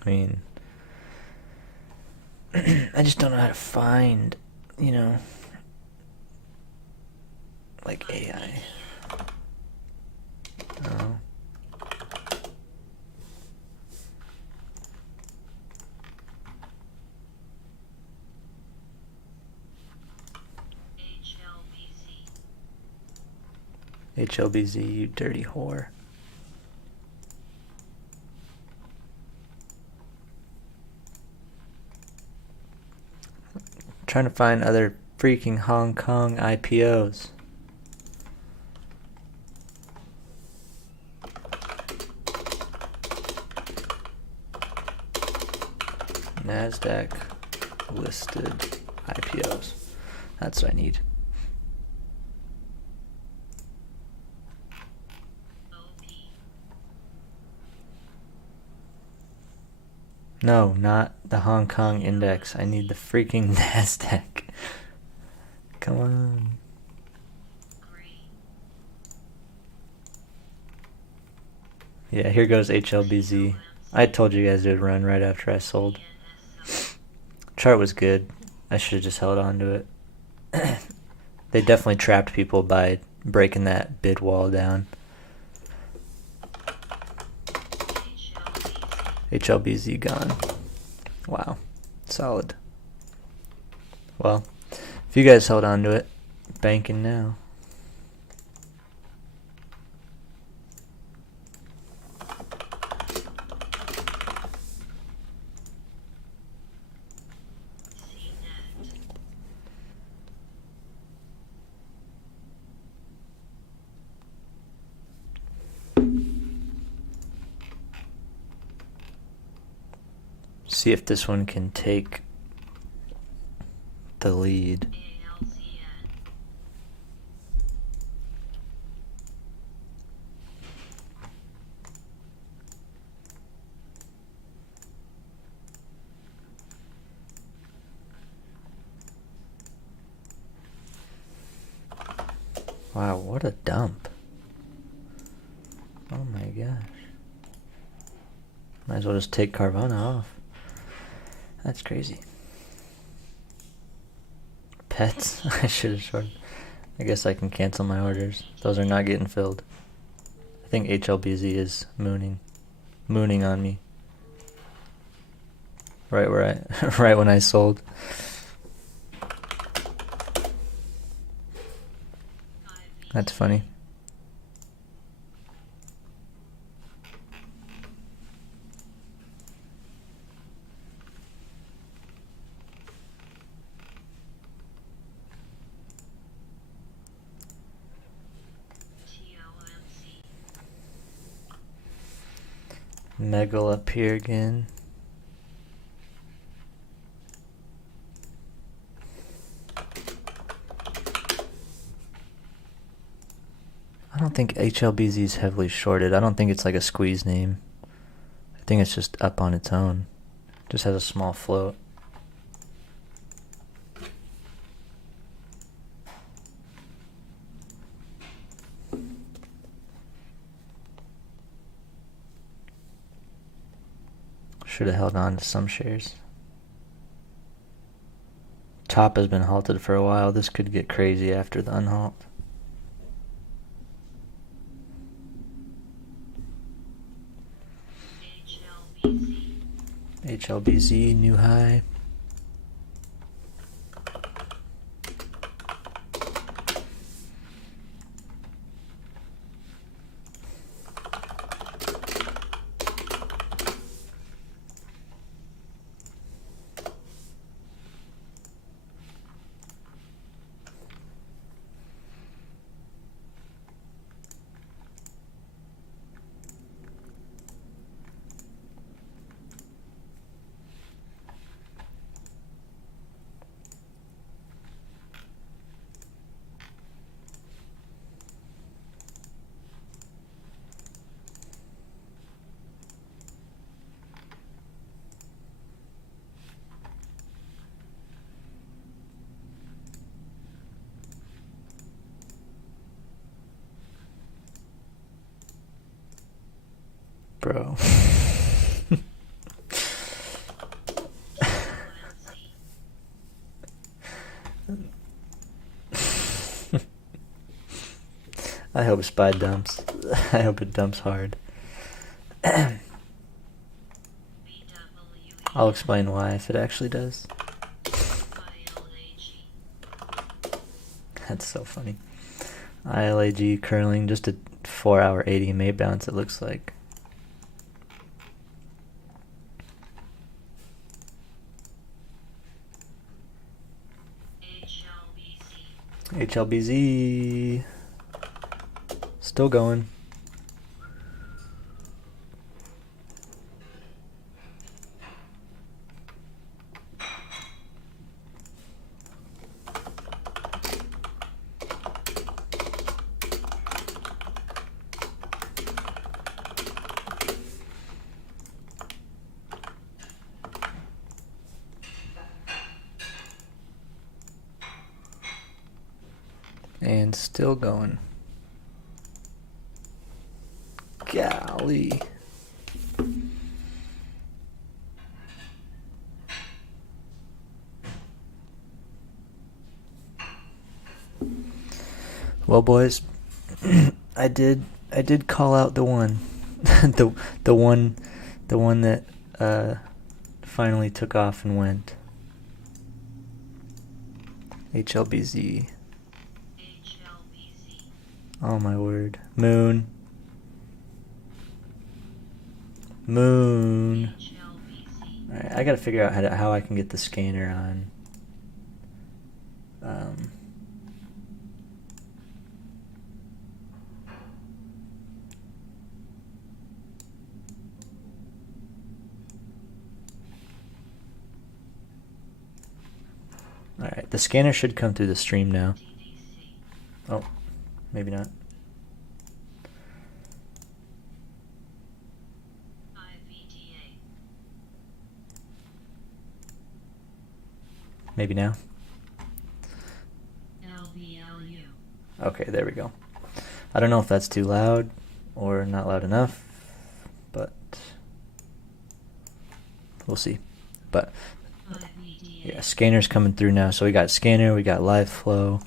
I mean, I just don't know how to find, you know, like AI. Oh. HLBZ, you dirty whore. Trying to find other freaking Hong Kong IPOs. NASDAQ listed IPOs. That's what I need. No, not the Hong Kong index. I need the freaking NASDAQ. Come on. Yeah, here goes HLBZ. I told you guys it would run right after I sold. Chart was good. I should have just held on to it. They definitely trapped people by breaking that bid wall down. HLBZ gone. Wow. Solid. Well, if you guys held on to it, banking now. See if this one can take the lead. Wow, what a dump. Oh my gosh. Might as well just take Carvana off. That's crazy. Pets? I should have shorted. I guess I can cancel my orders. Those are not getting filled. I think HLBZ is mooning on me. Right where I right when I sold. That's funny. Megal up here again. I don't think HLBZ is heavily shorted. I don't think it's like a squeeze name. I think it's just up on its own. Just has a small float. Should have held on to some shares. Top top has been halted for a while. This could get crazy after the unhalt. HLBZ, new high. Bro. I hope SPY dumps. I hope it dumps hard. I'll explain why if it actually does. That's so funny. ILAG curling, just a 4-hour 80 MA bounce it looks like. HLBZ still going. And still going. Golly. Well, boys, I did call out the one, the one that finally took off and went. HLBZ. Oh my word. Moon. Alright, I gotta figure out how I can get the scanner on. Alright, the scanner should come through the stream now. Oh, maybe not. Maybe now. Okay, there we go. I don't know if that's too loud or not loud enough, but we'll see. But yeah, scanner's coming through now. So we got scanner, we got live flow.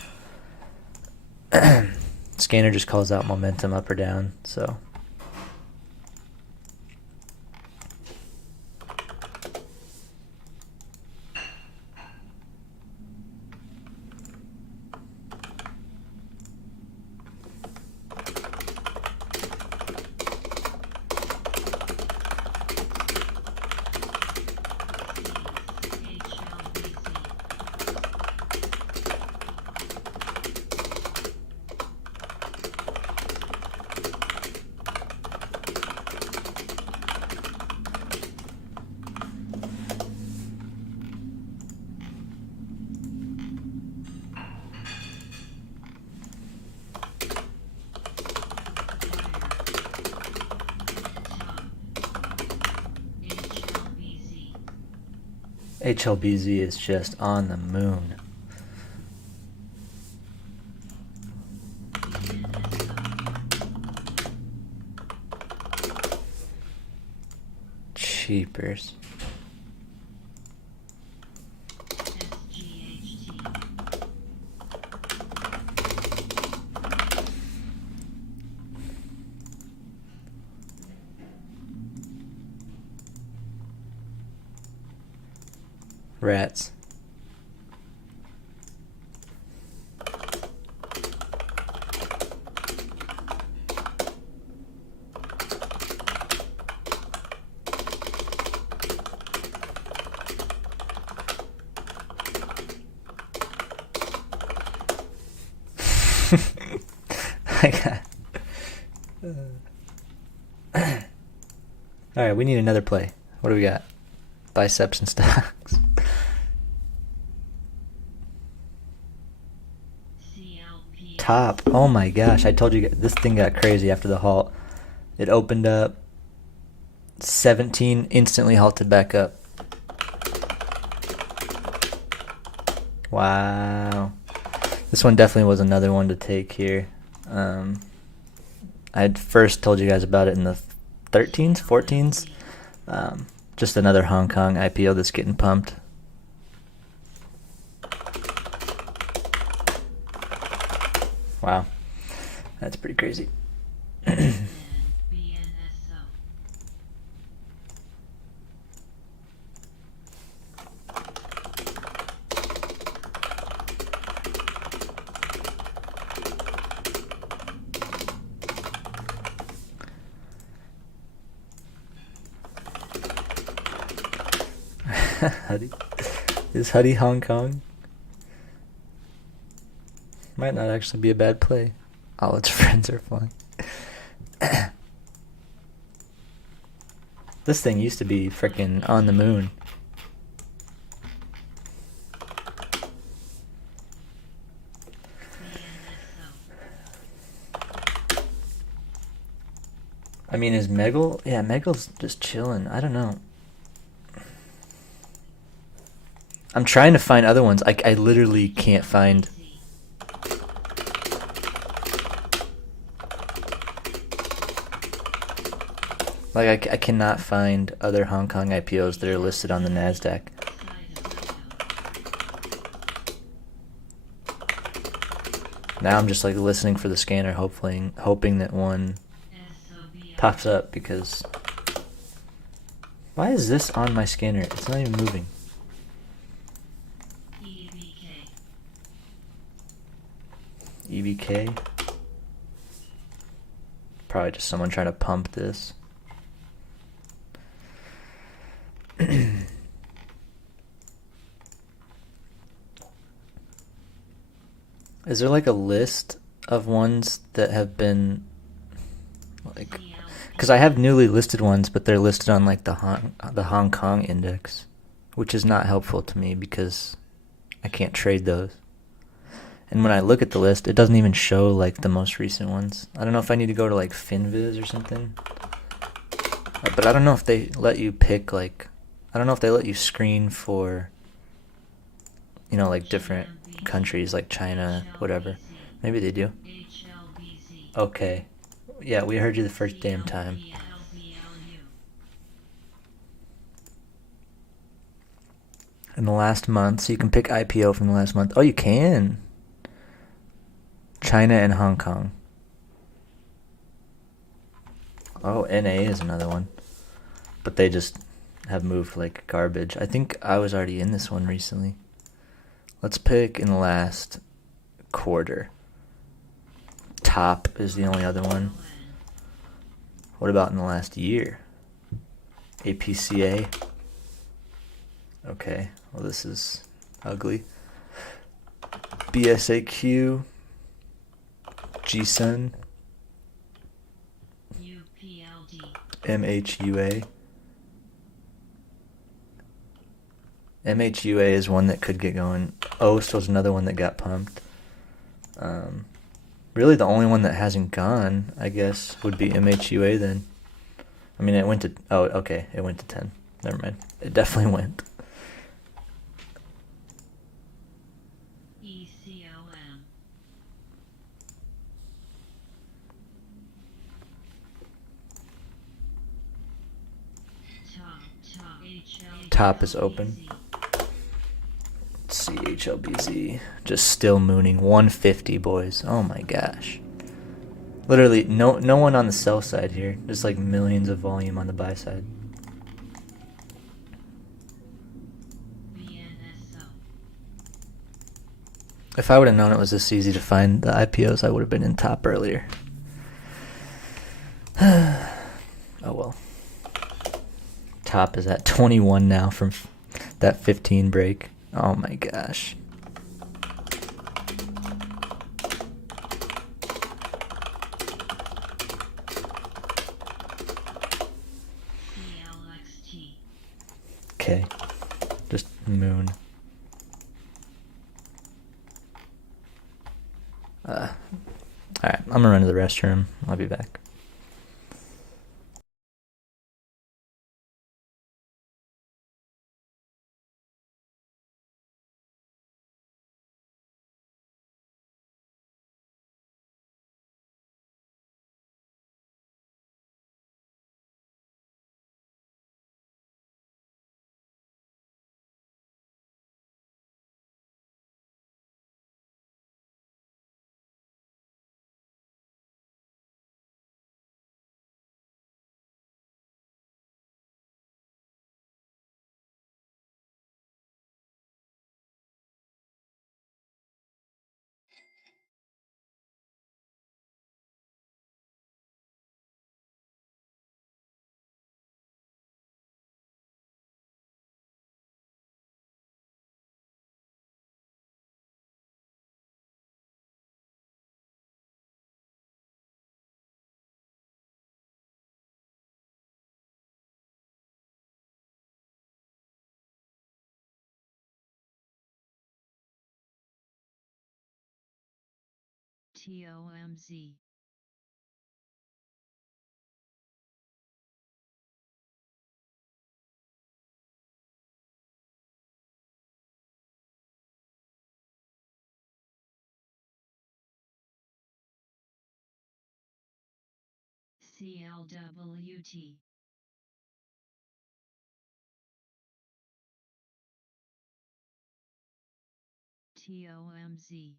Scanner just calls out momentum up or down, so. HLBZ is just on the moon. Cheapers. Rats. I got. All right, we need another play. What do we got? Biceps and stocks. Top. Oh my gosh! I told you this thing got crazy after the halt. It opened up 17, instantly halted back up. Wow. This one definitely was another one to take here. I had first told you guys about it in the 13s, 14s. Just another Hong Kong IPO that's getting pumped. Wow. That's pretty crazy. Huddy. Is Huddy Hong Kong? Might not actually be a bad play. All its friends are flying. This thing used to be freaking on the moon. I mean, is Megal? Yeah, Megal's just chilling. I don't know. I'm trying to find other ones. I literally can't find. Like, I cannot find other Hong Kong IPOs that are listed on the NASDAQ. Now I'm just like listening for the scanner, hoping that one pops up, because why is this on my scanner? It's not even moving. EBK. Probably just someone trying to pump this. Is there like a list of ones that have been like, because I have newly listed ones, but they're listed on like the Hong Kong index, which is not helpful to me because I can't trade those. And when I look at the list, it doesn't even show like the most recent ones. I don't know if I need to go to like FinViz or something. But I don't know if they let you pick like, I don't know if they let you screen for, you know, like different countries like China, whatever. Maybe they do. Okay. Yeah, we heard you the first damn time. In the last month, so you can pick IPO from the last month. Oh, you can. China and Hong Kong. Oh, NA is another one. But they just have moved like garbage. I think I was already in this one recently. Let's pick in the last quarter. Top is the only other one. What about in the last year? APCA. Okay, well this is ugly. BSAQ. GSUN. MHUA. MHUA is one that could get going. OST was another one that got pumped. Really the only one that hasn't gone, I guess, would be MHUA then. I mean, it went to, oh, okay, it went to 10. Never mind. It definitely went. Top is open. Let's see, HLBZ. Just still mooning. 150, boys. Oh my gosh. Literally, no one on the sell side here. Just like millions of volume on the buy side. If I would have known it was this easy to find the IPOs, I would have been in top earlier. Oh well. Top is at 21 now from that 15 break. Oh my gosh. Okay. Just moon. Alright, I'm gonna run to the restroom. I'll be back. TOMZ. CLWT. TOMZ.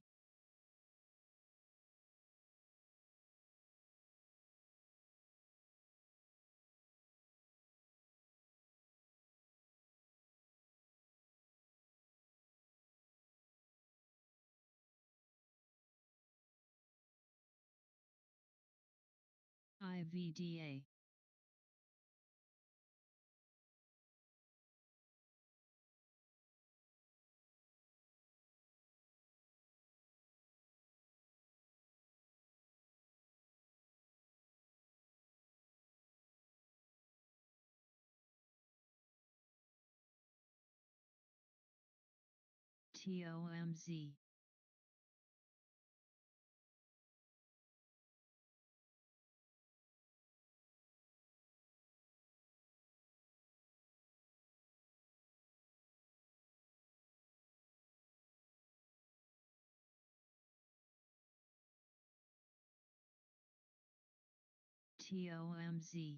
IVDA. TOMZ. TOMZ.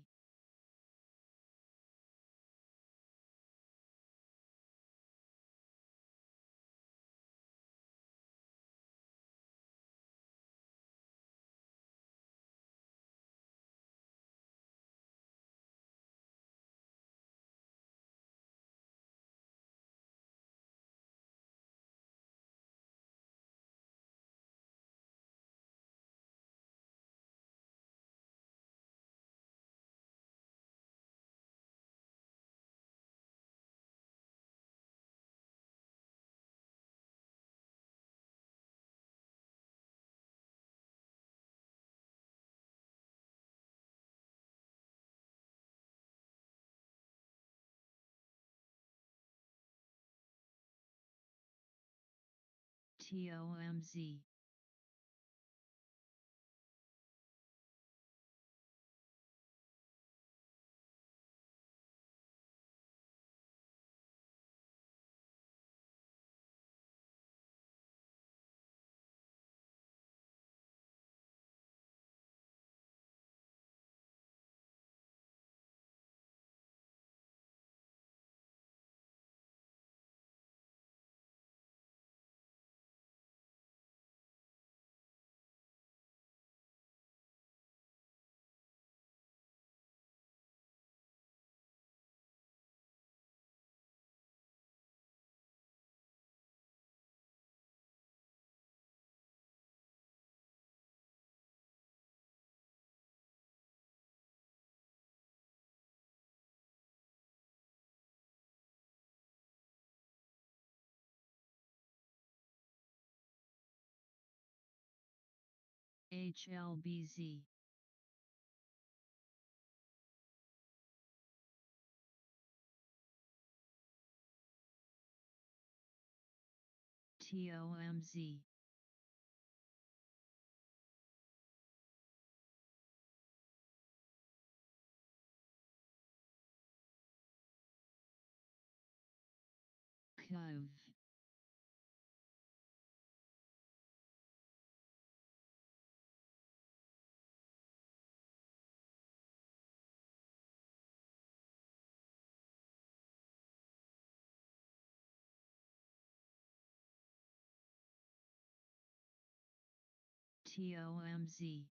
TOMZ. HLBZ. TOMZ. Cove. TOMZ.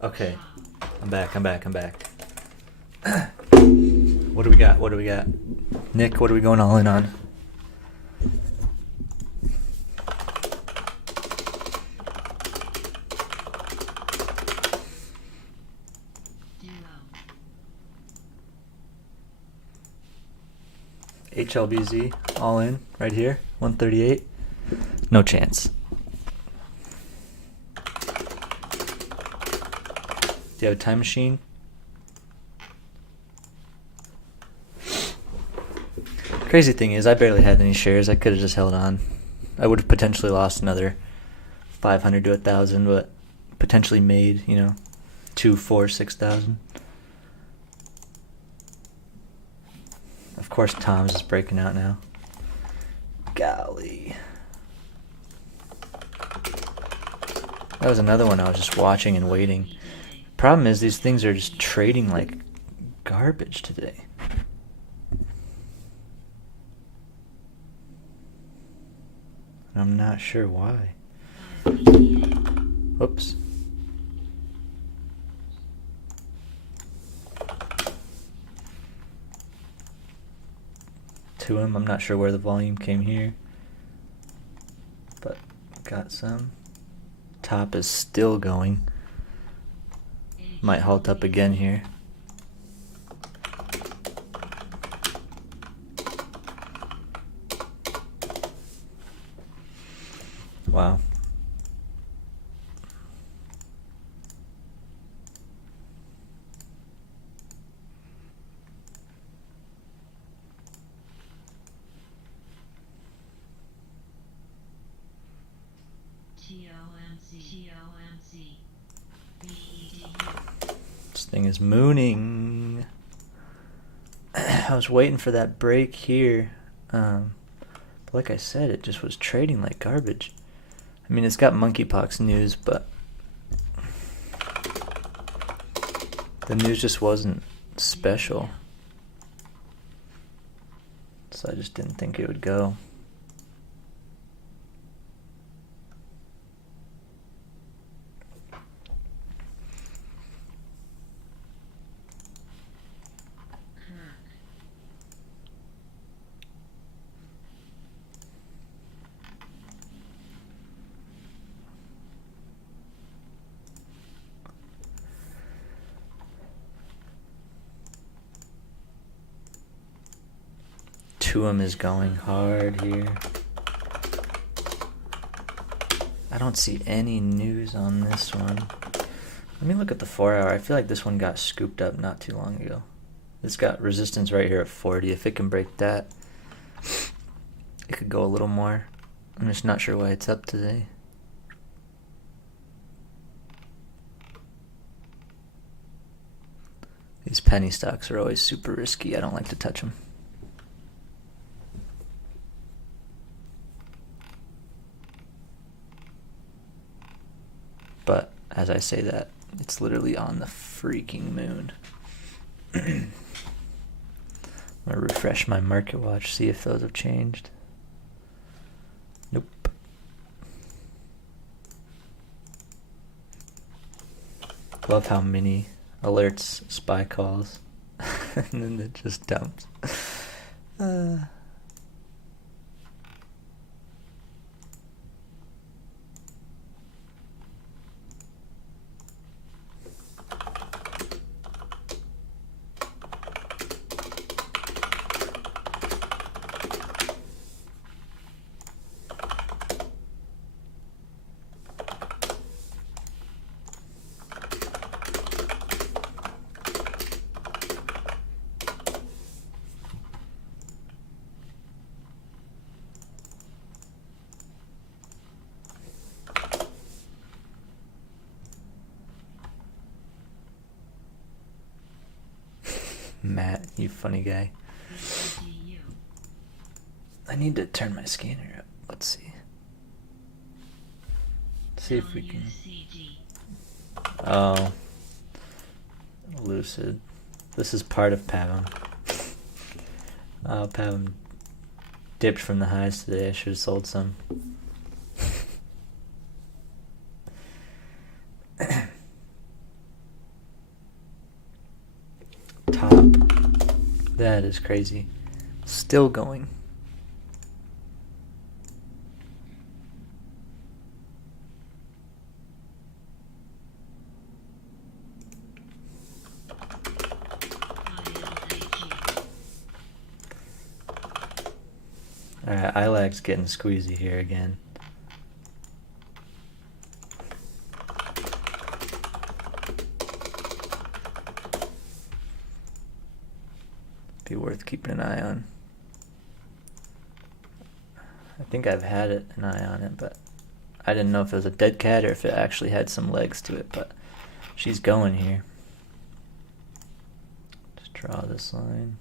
Okay, I'm back. What do we got? Nick, what are we going all in on? Duo. HLBZ, all in, right here, 138. No chance. Do you have a time machine? Crazy thing is, I barely had any shares. I could have just held on. I would have potentially lost another 500 to 1,000, but potentially made, 2, 4, 6,000. Of course, Tom's is breaking out now. Golly. That was another one I was just watching and waiting. Problem is, these things are just trading like garbage today. I'm not sure why. Whoops. To him, I'm not sure where the volume came here, but got some. Top is still going. Might halt up again here. Wow. TOMZ. This thing is mooning. I was waiting for that break here. But like I said, it just was trading like garbage. I mean, it's got monkeypox news, but the news just wasn't special. So I just didn't think it would go. Tuum is going hard here. I don't see any news on this one. Let me look at the 4 hour. I feel like this one got scooped up not too long ago. This got resistance right here at 40. If it can break that, it could go a little more. I'm just not sure why it's up today. These penny stocks are always super risky. I don't like to touch them. But as I say that, it's literally on the freaking moon. I'm gonna refresh my market watch, see if those have changed. Nope. Love how many alerts SPY calls and then it just dumps. Matt, you funny guy. BCDU. I need to turn my scanner up. Let's see. See if we can. WCG. Oh. Lucid. This is part of Pavum. Oh, Pavum dipped from the highs today. I should have sold some. Top. That is crazy. Still going. ILAG. Alright, ILAG's getting squeezy here again. Be worth keeping an eye on. I think I've had an eye on it, but I didn't know if it was a dead cat or if it actually had some legs to it, but she's going here. Just draw this line.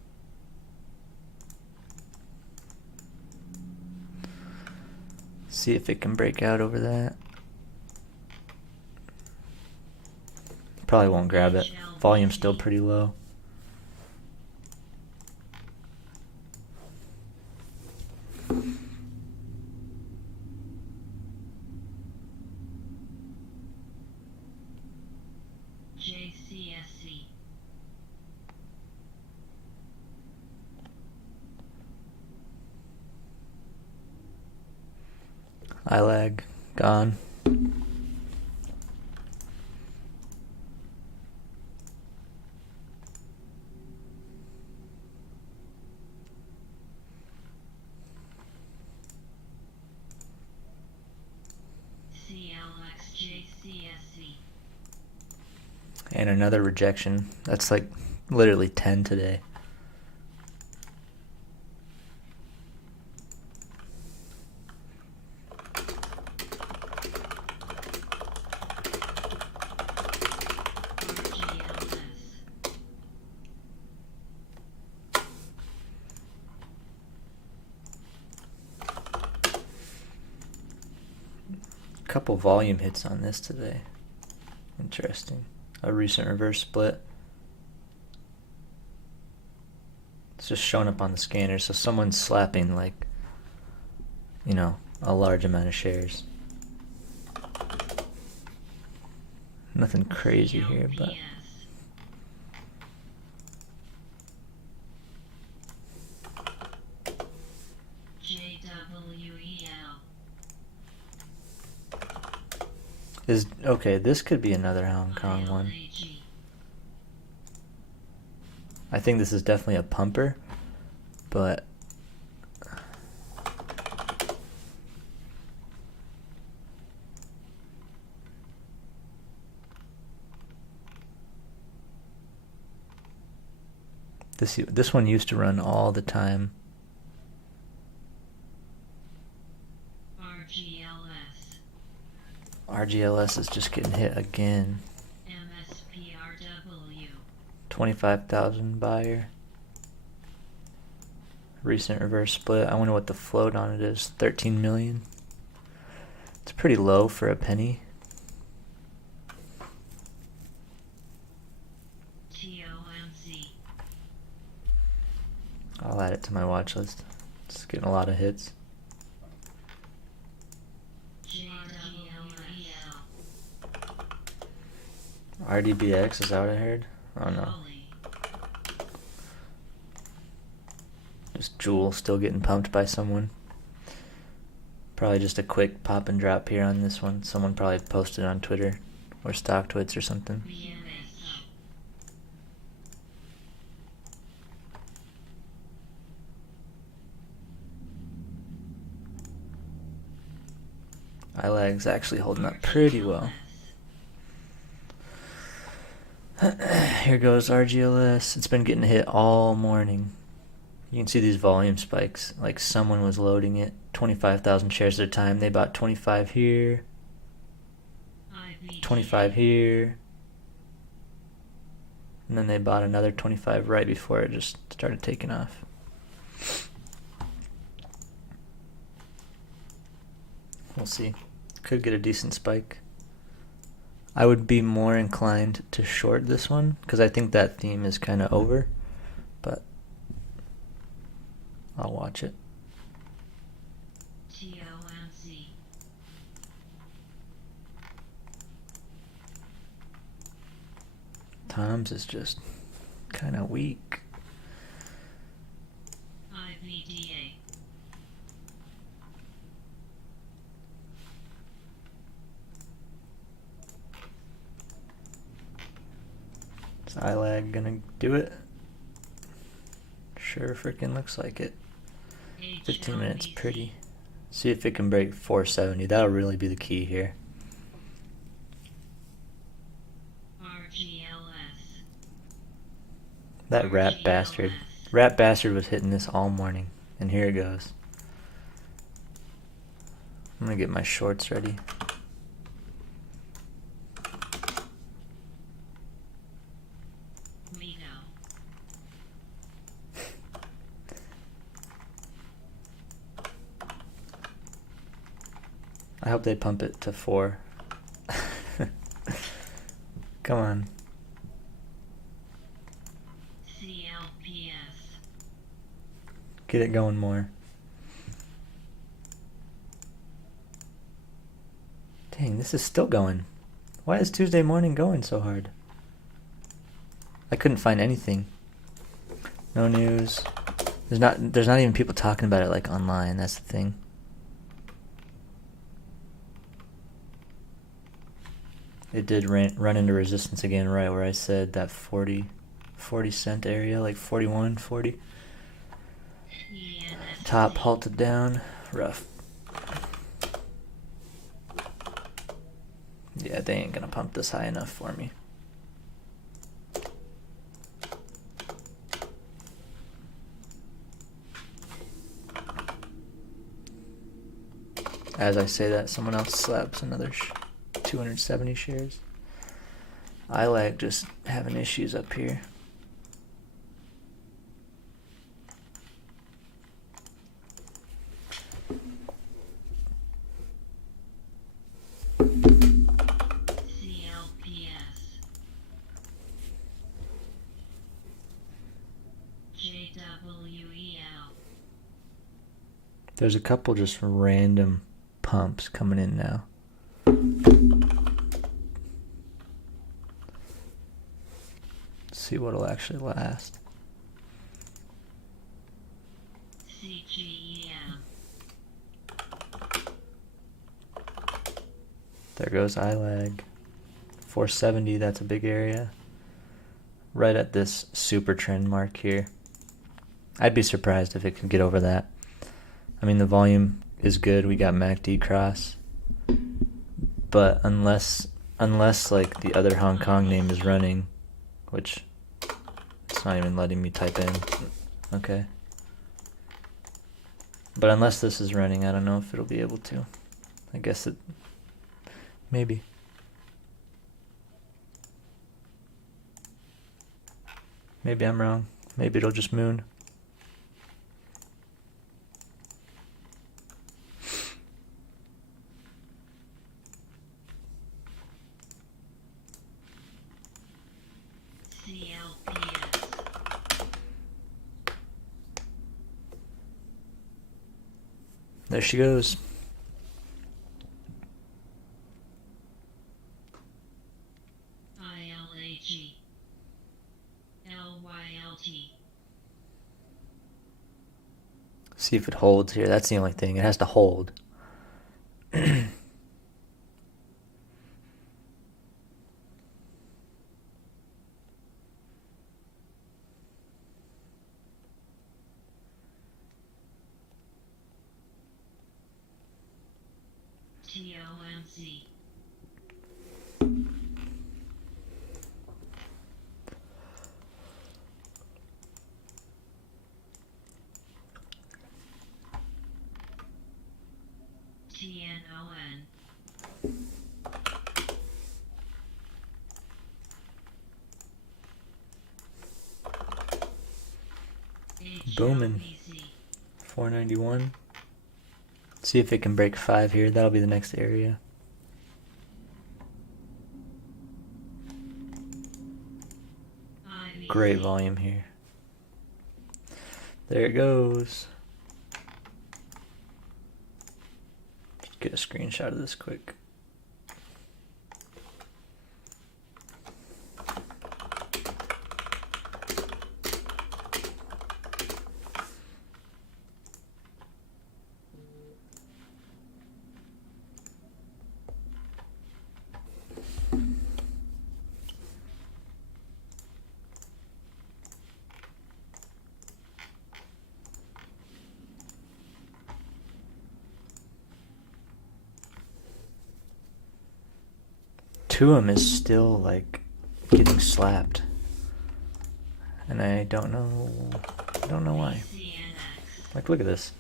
See if it can break out over that. Probably won't grab it. Volume's still pretty low. JCSC. ILAG gone. CLXJCSC. And another rejection. That's like literally 10 today. RGLS. Couple volume hits on this today. Interesting. A recent reverse split. It's just showing up on the scanner, so someone's slapping like, you know, a large amount of shares. Nothing crazy here, but CLPS. JWEL. is okay. This could be another Hong Kong one. ILAG. I think this is definitely a pumper, but this one used to run all the time. RGLS. RGLS is just getting hit again. MSPRW. 25,000 buyer. Recent reverse split. I wonder what the float on it is. 13 million. It's pretty low for a penny. TOMC. I'll add it to my watch list. It's getting a lot of hits. JWEL. RDBX, is that what I heard? Oh no. Poly. Just Jewel still getting pumped by someone. Probably just a quick pop and drop here on this one. Someone probably posted on Twitter or StockTwits or something. BMS. ILAG's actually holding up pretty well. Here goes RGLS. It's been getting hit all morning. You can see these volume spikes. Like someone was loading it. 25,000 shares at a time. They bought 25 here, IVG. 25 here. And then they bought another 25 right before it just started taking off. We'll see. Could get a decent spike. I would be more inclined to short this one because I think that theme is kind of over, but I'll watch it. TOMC. Tom's is just kind of weak. IVDA. Is ILAG gonna do it? Sure freaking looks like it. 15 minutes, HLBC. pretty. See if it can break 470. That'll really be the key here. RGLS. That rat bastard. Rat bastard was hitting this all morning. And here it goes. I'm gonna get my shorts ready. Mito. I hope they pump it to 4. Come on. CLPS. Get it going more. Dang, this is still going. Why is Tuesday morning going so hard? I couldn't find anything. No news. There's not even people talking about it like online, that's the thing. It did run into resistance again right where I said that 40 cent area, like 41, 40. ENSC. Top halted down, rough. Yeah, they ain't gonna pump this high enough for me. As I say that, someone else slaps another 270 shares. ILAG just having issues up here. CLPS. JWEL. There's a couple just random pumps coming in now. Let's see what'll actually last. CGEM. There goes ILAG. 470, that's a big area. Right at this super trend mark here. I'd be surprised if it could get over that. I mean, the volume is good. We got MACD cross. But unless like the other Hong Kong name is running, which it's not even letting me type in. Okay. But unless this is running, I don't know if it'll be able to. I guess it maybe. Maybe I'm wrong. Maybe it'll just moon. CLPS. There she goes. ILAG. LYLT. See if it holds here. That's the only thing. It has to hold. TOMC. TNON. booming. HLPC. 491. See if it can break 5 here. That'll be the next area. IVC. Great volume here. There it goes. Get a screenshot of this quick. Tuum is still like getting slapped, and I don't know why. CNX. Like, look at this.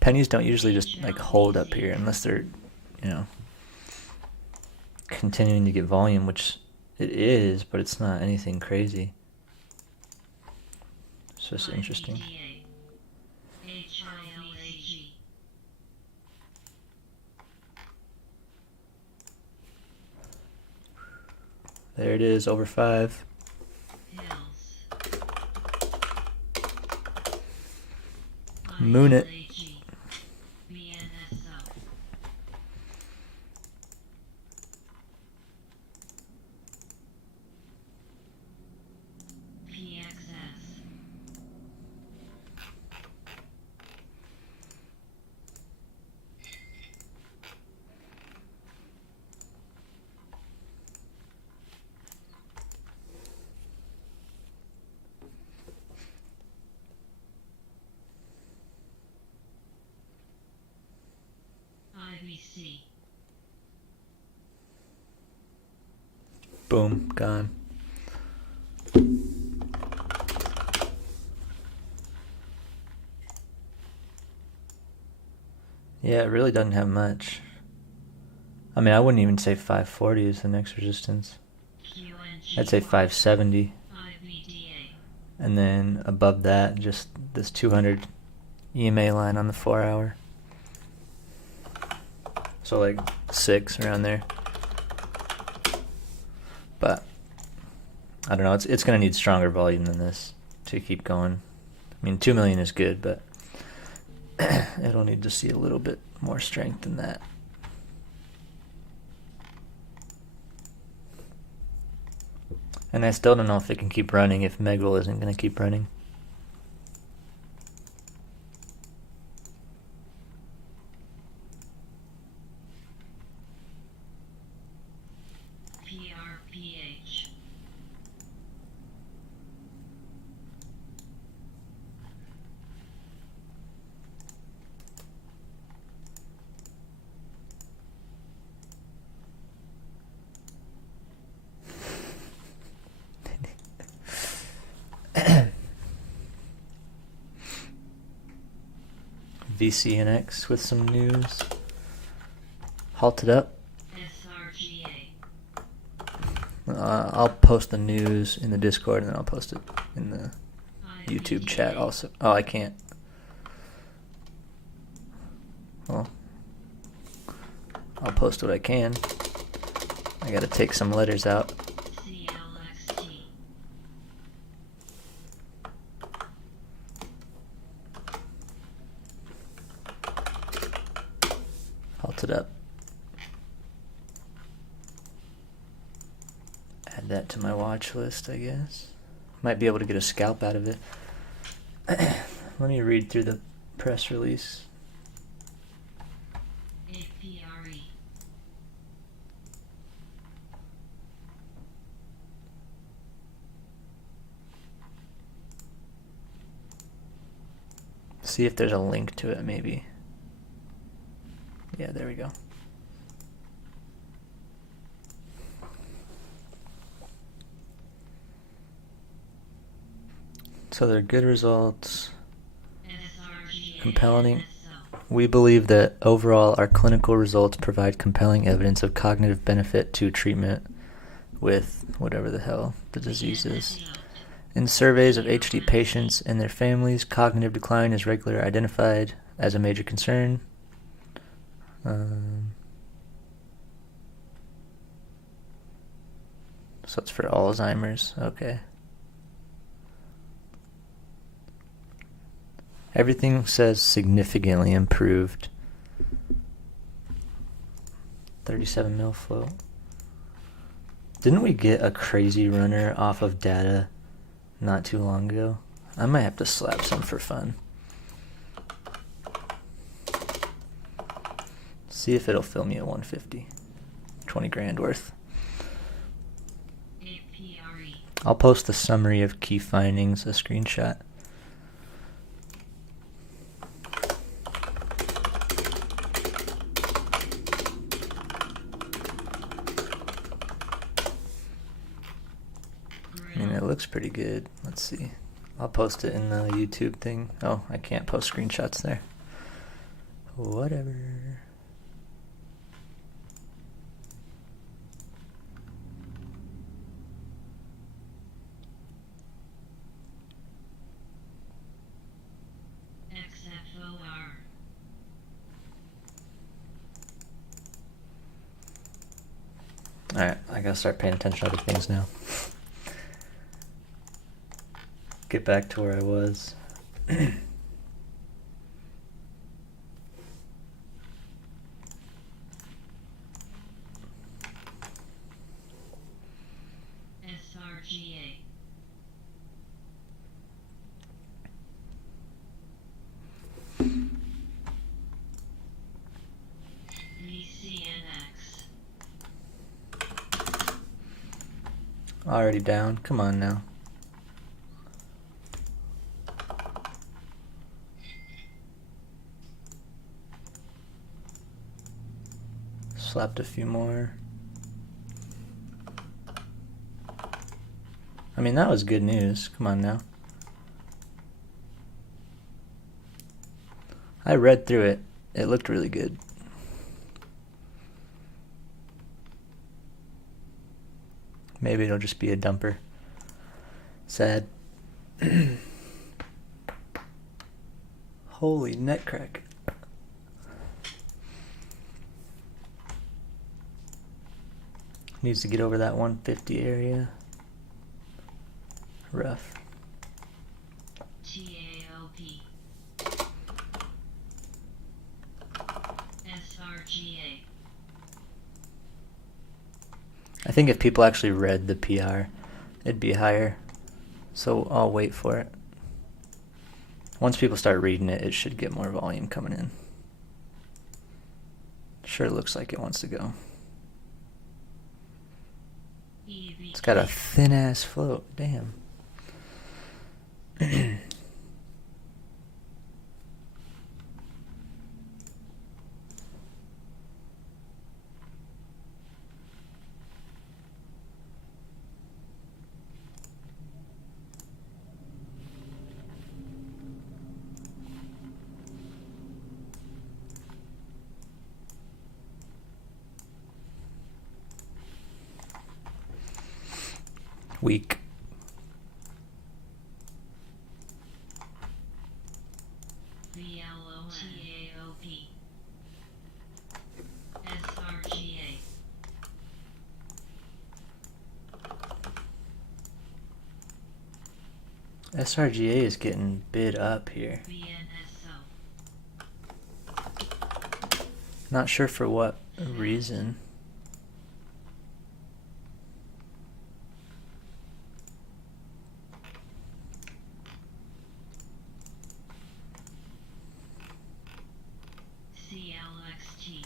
Pennies don't usually just like hold up here unless they're, continuing to get volume, which it is, but it's not anything crazy. It's just interesting. IVDA. HILAG. There it is, over 5. Hills. Moon it. ILAG. BNSO. PXS. IVC. Boom, gone. Yeah, it really doesn't have much. I mean, I wouldn't even say 540 is the next resistance. QNG. I'd say 570. IVDA. And then above that, just this 200 EMA line on the 4 hour. So like 6 around there. But I don't know, it's going to need stronger volume than this to keep going. I mean, 2 million is good, but it'll need to see a little bit more strength than that. And I still don't know if it can keep running if Megwell isn't going to keep running. PRPH. VCNX with some news. Halted up. SRGA. I'll post the news in the Discord and then I'll post it in the YouTube chat also. Oh, I can't. Well, I'll post what I can. I gotta take some letters out. CLXT. Halted up. Add that to my watch list, I guess. Might be able to get a scalp out of it. Let me read through the press release. APRE. See if there's a link to it, maybe. Yeah, there we go. So they're good results. SRGA. Compelling. SO. We believe that overall our clinical results provide compelling evidence of cognitive benefit to treatment with whatever the hell the disease is. BNSO. In surveys of HD patients and their families, cognitive decline is regularly identified as a major concern. So it's for Alzheimer's. Okay. Everything says significantly improved. 37 mil float. Didn't we get a crazy runner off of data not too long ago? I might have to slap some for fun. See if it'll fill me at 150. 20 grand worth. APRE. I'll post the summary of key findings, a screenshot. I mean, it looks pretty good. Let's see. I'll post it in the YouTube thing. Oh, I can't post screenshots there. Whatever. XFOR. Alright, I gotta start paying attention to other things now. Get back to where I was. SRGA. VCNX. Already down. Come on now. Slapped a few more. I mean, that was good news. Come on now. I read through it. It looked really good. Maybe it'll just be a dumper. Sad. Holy neck crack. Needs to get over that 150 area. Rough. TAOP. SRGA. I think if people actually read the PR, it'd be higher. So I'll wait for it. Once people start reading it, it should get more volume coming in. Sure looks like it wants to go. It's got a thin ass float. Damn. Weak. VLOTAOP. SRGA. SRGA is getting bid up here. VNSO. Not sure for what reason. CLXT.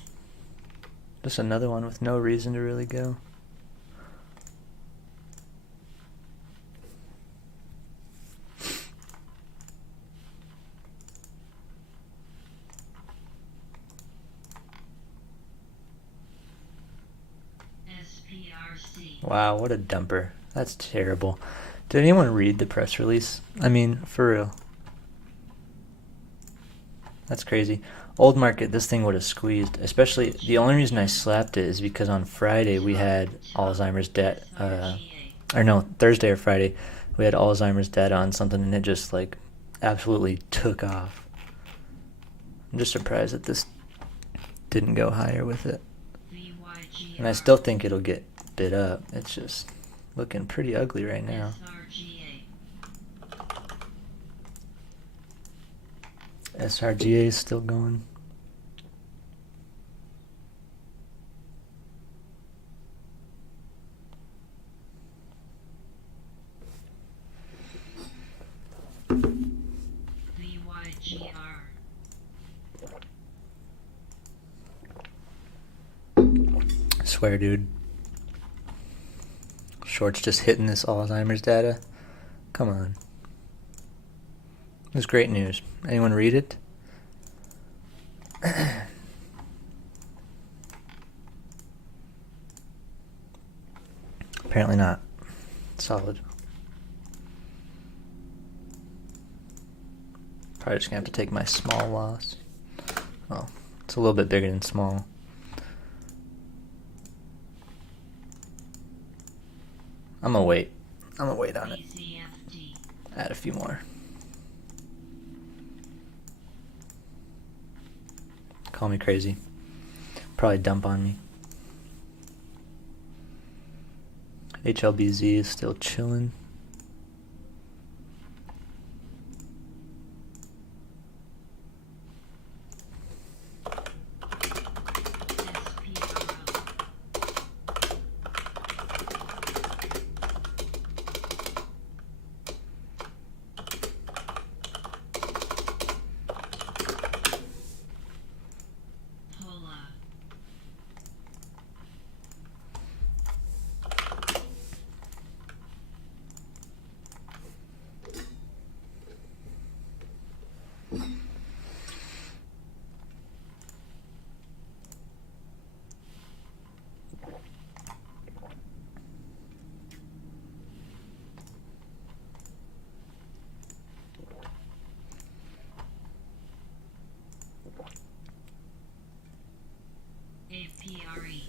Just another one with no reason to really go. SPRC. Wow, what a dumper. That's terrible. Did anyone read the press release? I mean, for real. That's crazy. Old market, this thing would have squeezed. Especially, the only reason I slapped it is because on Friday we had Alzheimer's debt. Or no, Thursday or Friday, we had Alzheimer's data on something and it just like absolutely took off. I'm just surprised that this didn't go higher with it. And I still think it'll get bid up. It's just looking pretty ugly right now. SRGA is still going. Swear, dude. Short's just hitting this Alzheimer's data. Come on. It was great news. Anyone read it? Apparently not. Solid. Probably just gonna have to take my small loss. Well, it's a little bit bigger than small. I'm gonna wait. I'm gonna wait on it. Add a few more. Call me crazy. Probably dump on me. HLBZ is still chilling. APRE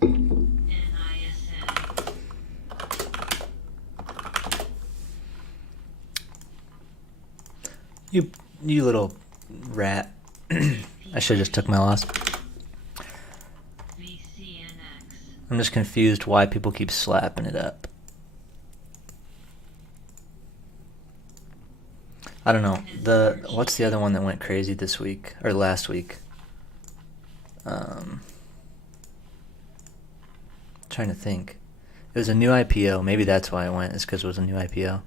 NISN You little rat. I should have just took my loss. VCNX I'm just confused why people keep slapping it up. I don't know. What's the other one that went crazy this week or last week? Trying to think. It was a new IPO. Maybe that's why it went. It's because it was a new IPO.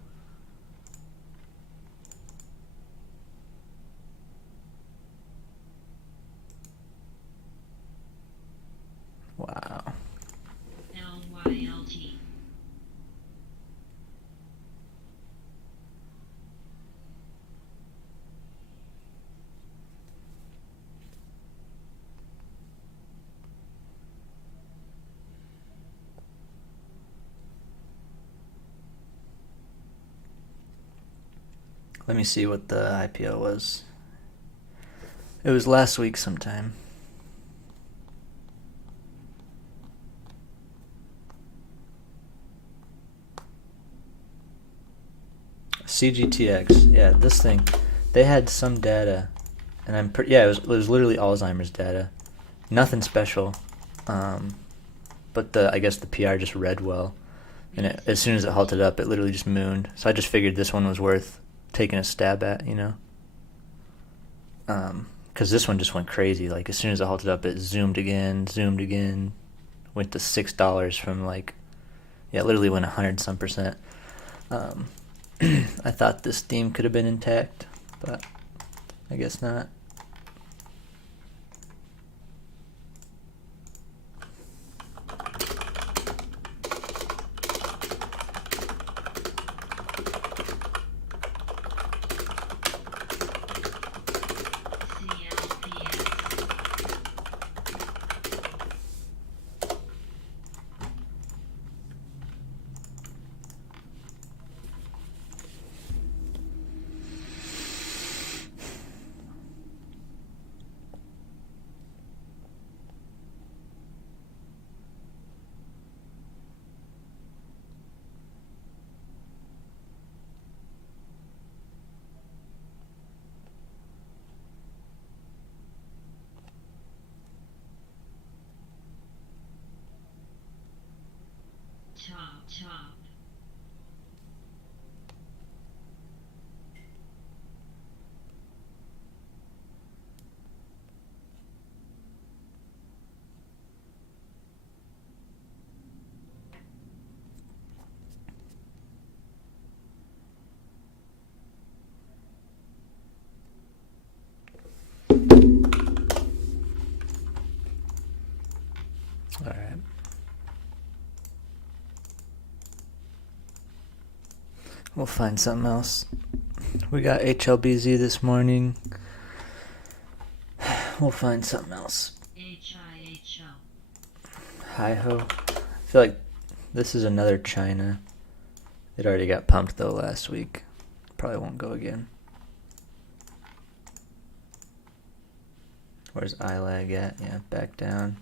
Wow. LYLT Let me see what the IPO was. It was last week sometime. CGTX. Yeah, this thing. They had some data, and it was literally Alzheimer's data. Nothing special. But I guess the PR just read well. And as soon as it halted up, it literally just mooned. So I just figured this one was worth taking a stab at, you know? Because this one just went crazy. Like, as soon as it halted up, it zoomed again, went to $6 from literally went 100-some%. I thought this theme could have been intact, but I guess not. top. All right. We'll find something else. We got HLBZ this morning. We'll find something else. HIHO. Hi-ho. I feel like this is another China. It already got pumped though last week. Probably won't go again. Where's ILAG at? Yeah, back down.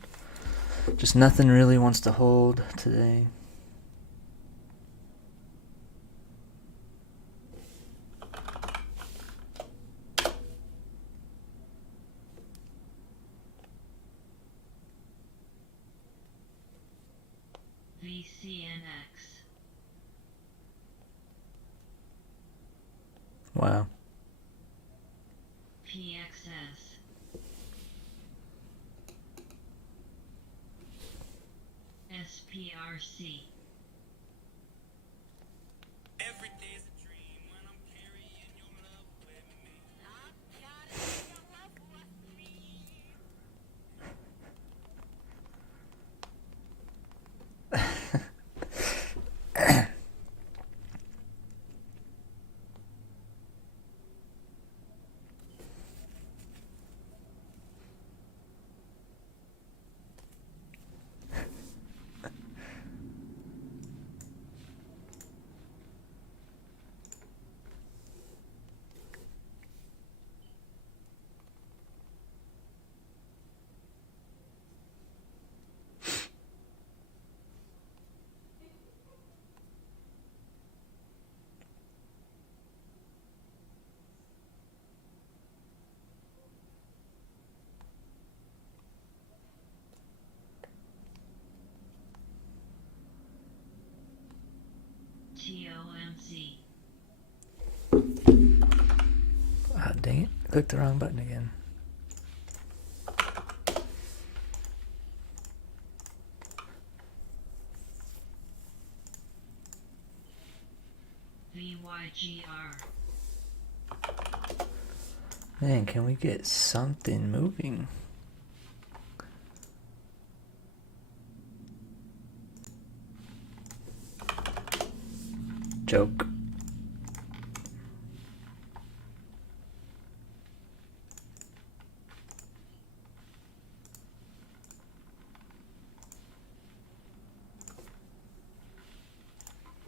Just nothing really wants to hold today. VCNX. Wow. PXS. SPRC. Every day's a dream when I'm carrying your love with me. I've got your love with me. TOMC. Ah, dang it. Clicked the wrong button again. VYGR. Man, can we get something moving? Joke.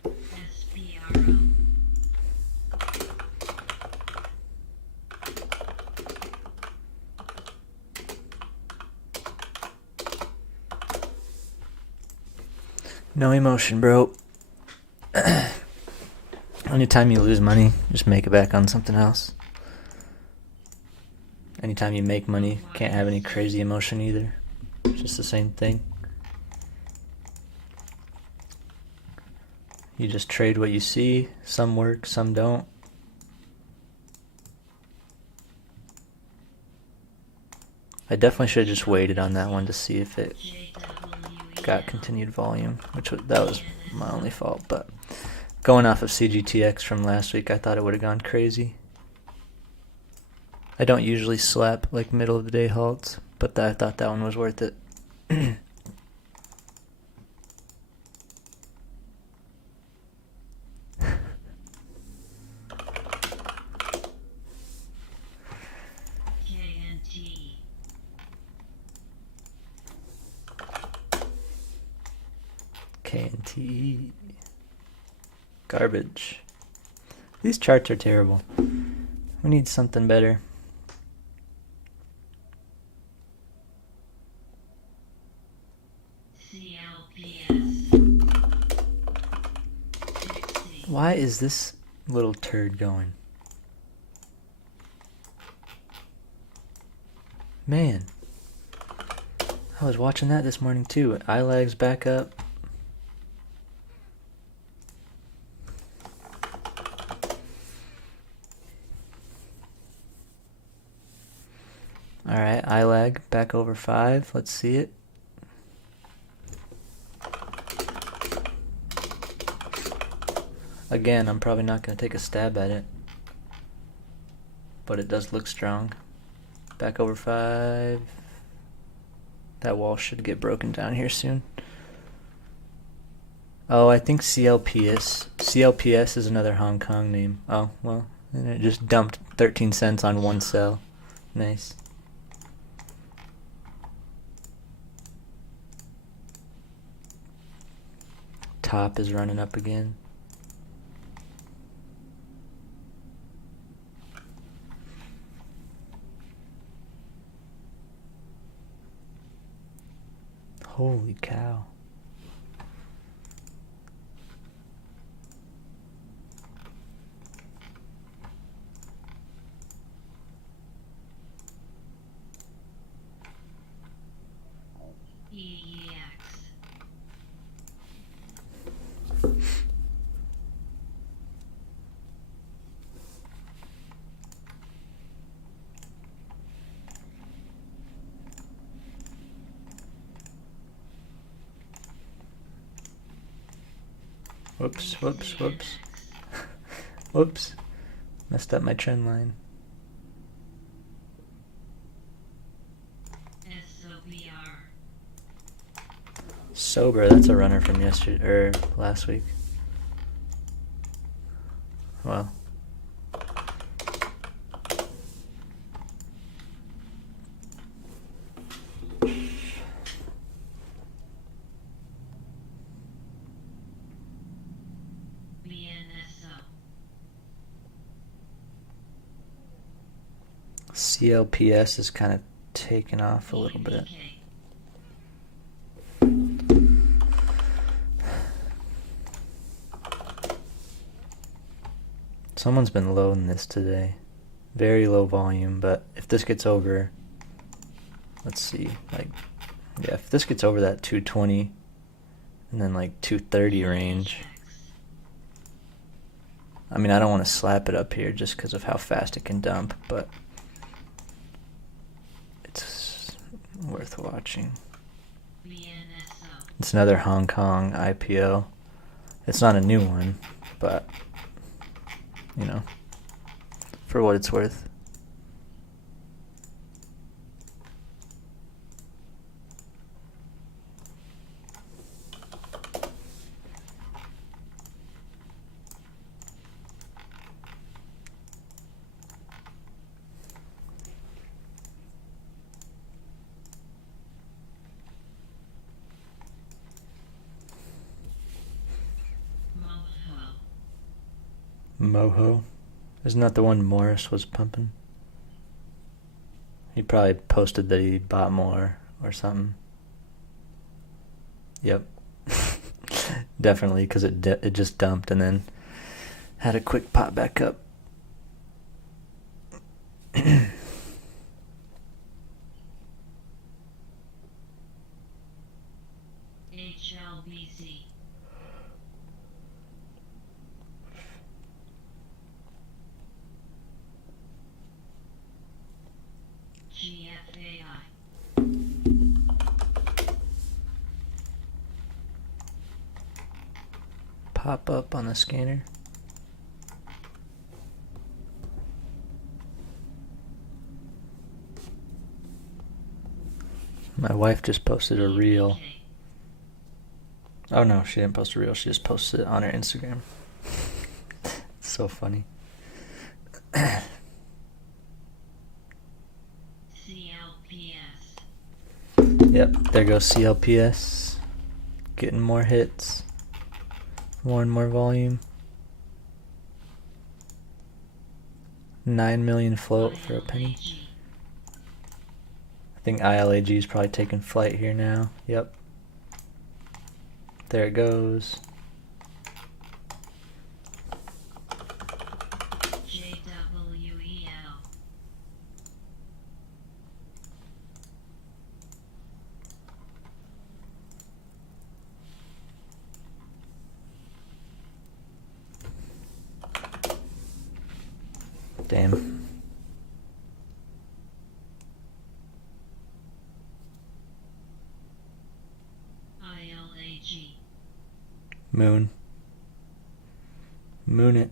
SPRO. No emotion, bro. Anytime you lose money, just make it back on something else. Anytime you make money, can't have any crazy emotion either. It's just the same thing. You just trade what you see. Some work, some don't. I definitely should have just waited on that one to see if it got continued volume, that was my only fault. But going off of CGTX from last week, I thought it would have gone crazy. I don't usually slap like middle of the day halts, but I thought that one was worth it. KNT. KNT. Garbage. These charts are terrible. We need something better. CLPS. Dixie. Why is this little turd going? Man. I was watching that this morning too. ILAG's back up. Alright, iLag back over 5. Let's see it. Again, I'm probably not going to take a stab at it, but it does look strong. Back over 5. That wall should get broken down here soon. Oh, I think CLPS. CLPS is another Hong Kong name. Oh, well, and it just dumped 13 cents on one sell. Nice. Top is running up again. Holy cow. EEX. Whoops, whoops, whoops. Whoops. Messed up my trend line. SOBR. Sober, that's a runner from yesterday, or last week. Well. BNSO. CLPS is kind of taken off a little bit. EPK. Someone's been loading this today. Very low volume, but if this gets over, let's see, like, yeah, if this gets over that 220 and then like 230 range, I mean, I don't want to slap it up here just because of how fast it can dump, but it's worth watching. BNSO. It's another Hong Kong IPO. It's not a new one, but, you know, for what it's worth. Moho. Moho. Isn't that the one Morris was pumping? He probably posted that he bought more or something. Yep. Definitely, because it just dumped and then had a quick pop back up. HLBC. GFAI. Pop up on the scanner. My wife just posted a reel. EPK. Oh no, she didn't post a reel. She just posted it on her Instagram. It's so funny. CLPS. Yep, there goes CLPS. Getting more hits. More and more volume. 9 million float for a penny. ILAG. I think ILAG is probably taking flight here now. Yep. There it goes. JWEL. Damn. Moon. Moon it.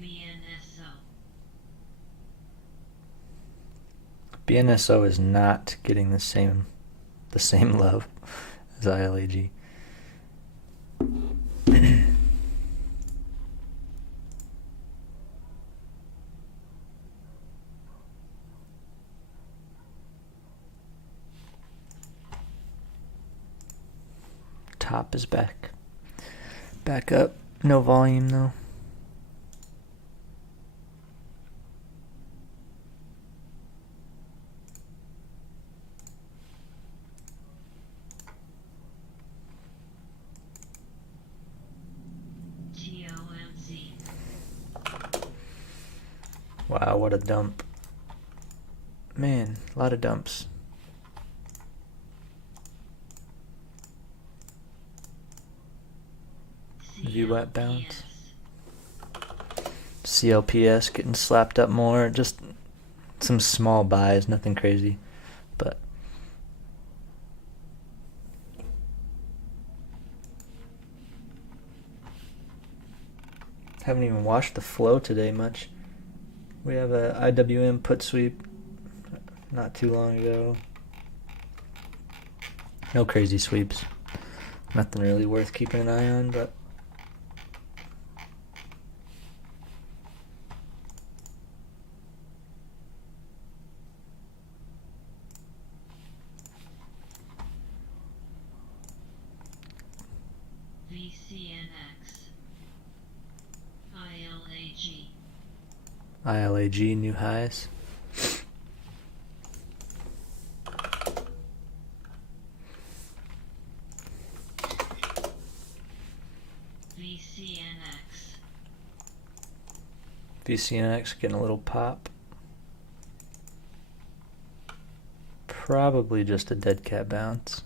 BNSO. BNSO is not getting the same love as ILAG. Top is back. Back up. No volume though. TOMZ. Wow, what a dump. Man, a lot of dumps. VWAP bounce. CLPS getting slapped up more. Just some small buys, nothing crazy. But haven't even watched the flow today much. We have a IWM put sweep not too long ago. No crazy sweeps. Nothing really worth keeping an eye on, but VCNX. ILAG. ILAG new highs. VCNX. VCNX getting a little pop. Probably just a dead cat bounce.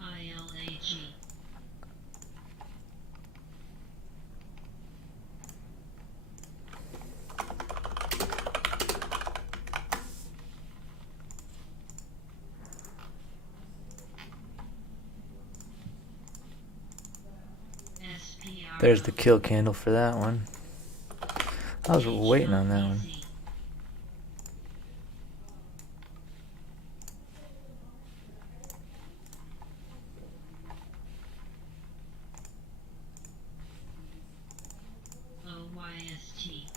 ILAG. SPR. There's the kill candle for that one. I was waiting on that one. OYST.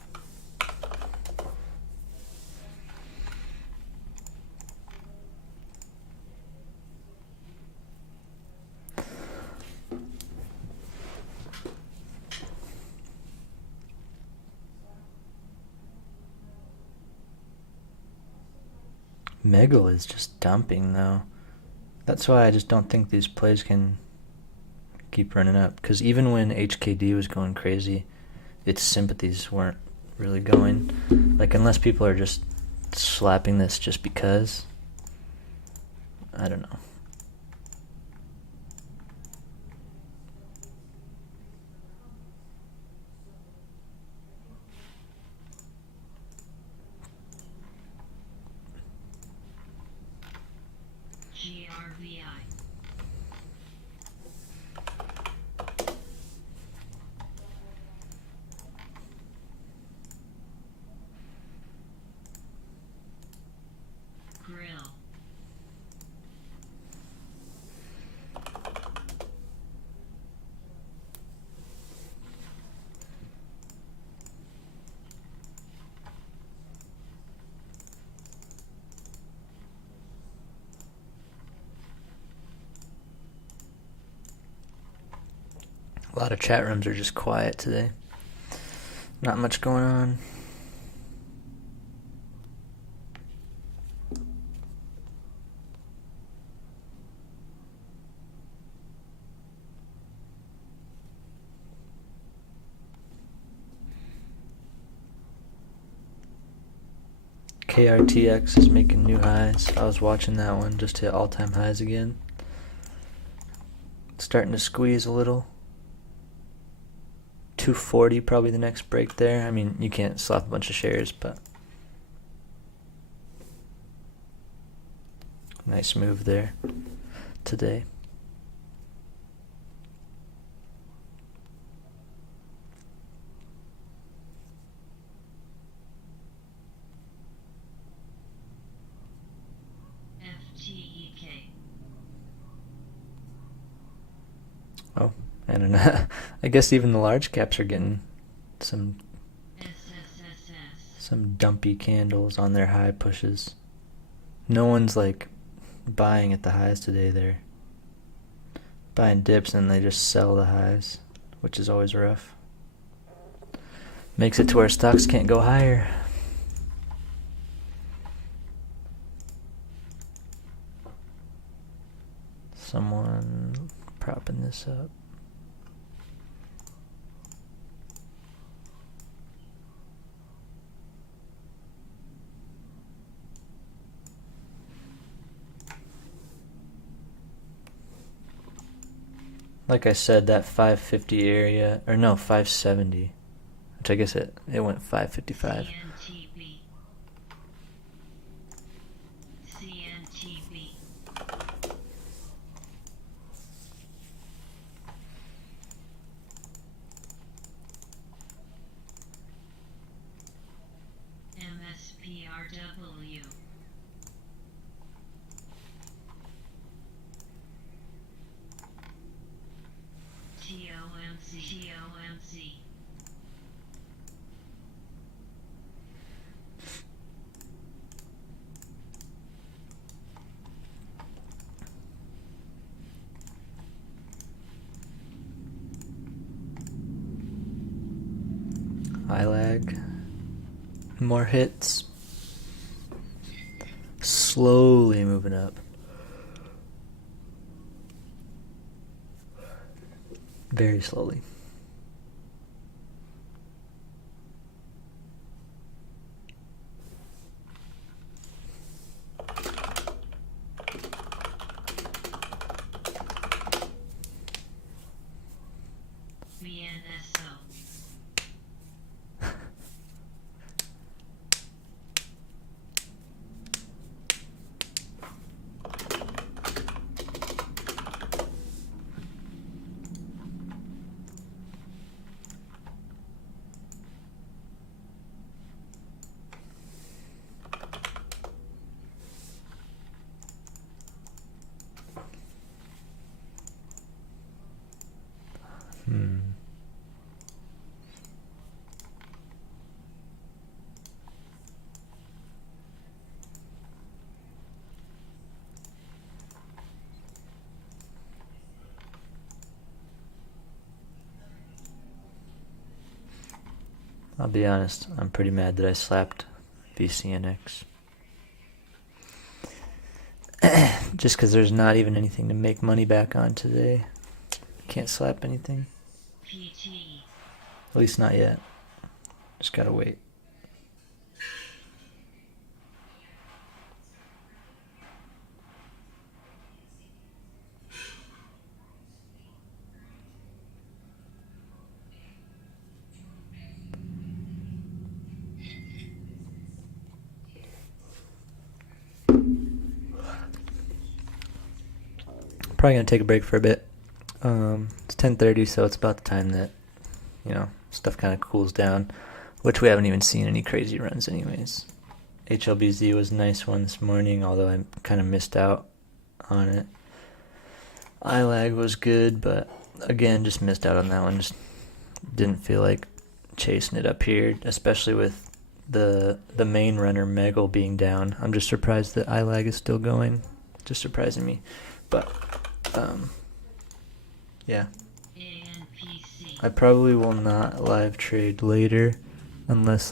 Megal is just dumping though. That's why I just don't think these plays can keep running up. Because even when HKD was going crazy, its sympathies weren't really going. Like, unless people are just slapping this just because. I don't know. GRVI. Grill. A lot of chat rooms are just quiet today. Not much going on. KRTX is making new highs. I was watching that one just hit all-time highs again. Starting to squeeze a little. 240 probably the next break there. I mean, you can't slap a bunch of shares, but nice move there today. FTEK. Oh, and I guess even the large caps are getting some SSSS. dumpy candles on their high pushes. No one's like buying at the highs today. They're buying dips and they just sell the highs, which is always rough. Makes it to where stocks can't go higher. Someone propping this up. Like I said, that 550 area, or no, 570, which I guess it went 555. CNTB. CNTB. MSPRW. TOMC. TOMC. ILAG. More hits. Slowly moving up. Very slowly. VNSO. I'll be honest, I'm pretty mad that I slapped VCNX. Just because there's not even anything to make money back on today. Can't slap anything. PT. At least not yet. Just gotta wait. Probably gonna take a break for a bit. It's 10:30, so it's about the time that stuff kind of cools down, which we haven't even seen any crazy runs anyways. HLBZ was a nice one this morning, although I kind of missed out on it. ILAG was good, but again, just missed out on that one. Just didn't feel like chasing it up here, especially with the main runner Megal being down. I'm just surprised that ILAG is still going. Just surprising me, but yeah. ANPC. I probably will not live trade later unless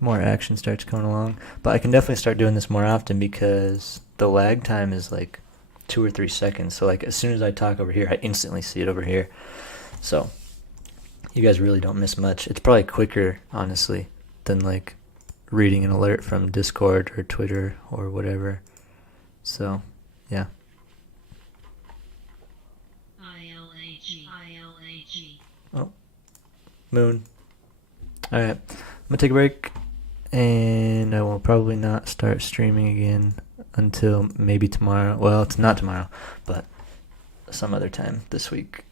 more action starts coming along. But I can definitely start doing this more often because the lag time is like 2 or 3 seconds. So as soon as I talk over here, I instantly see it over here. So you guys really don't miss much. It's probably quicker, honestly, than reading an alert from Discord or Twitter or whatever. So, yeah. ILAG. Oh, Moon. All right, I'm gonna take a break, and I will probably not start streaming again until maybe tomorrow. Well, it's not tomorrow, but some other time this week.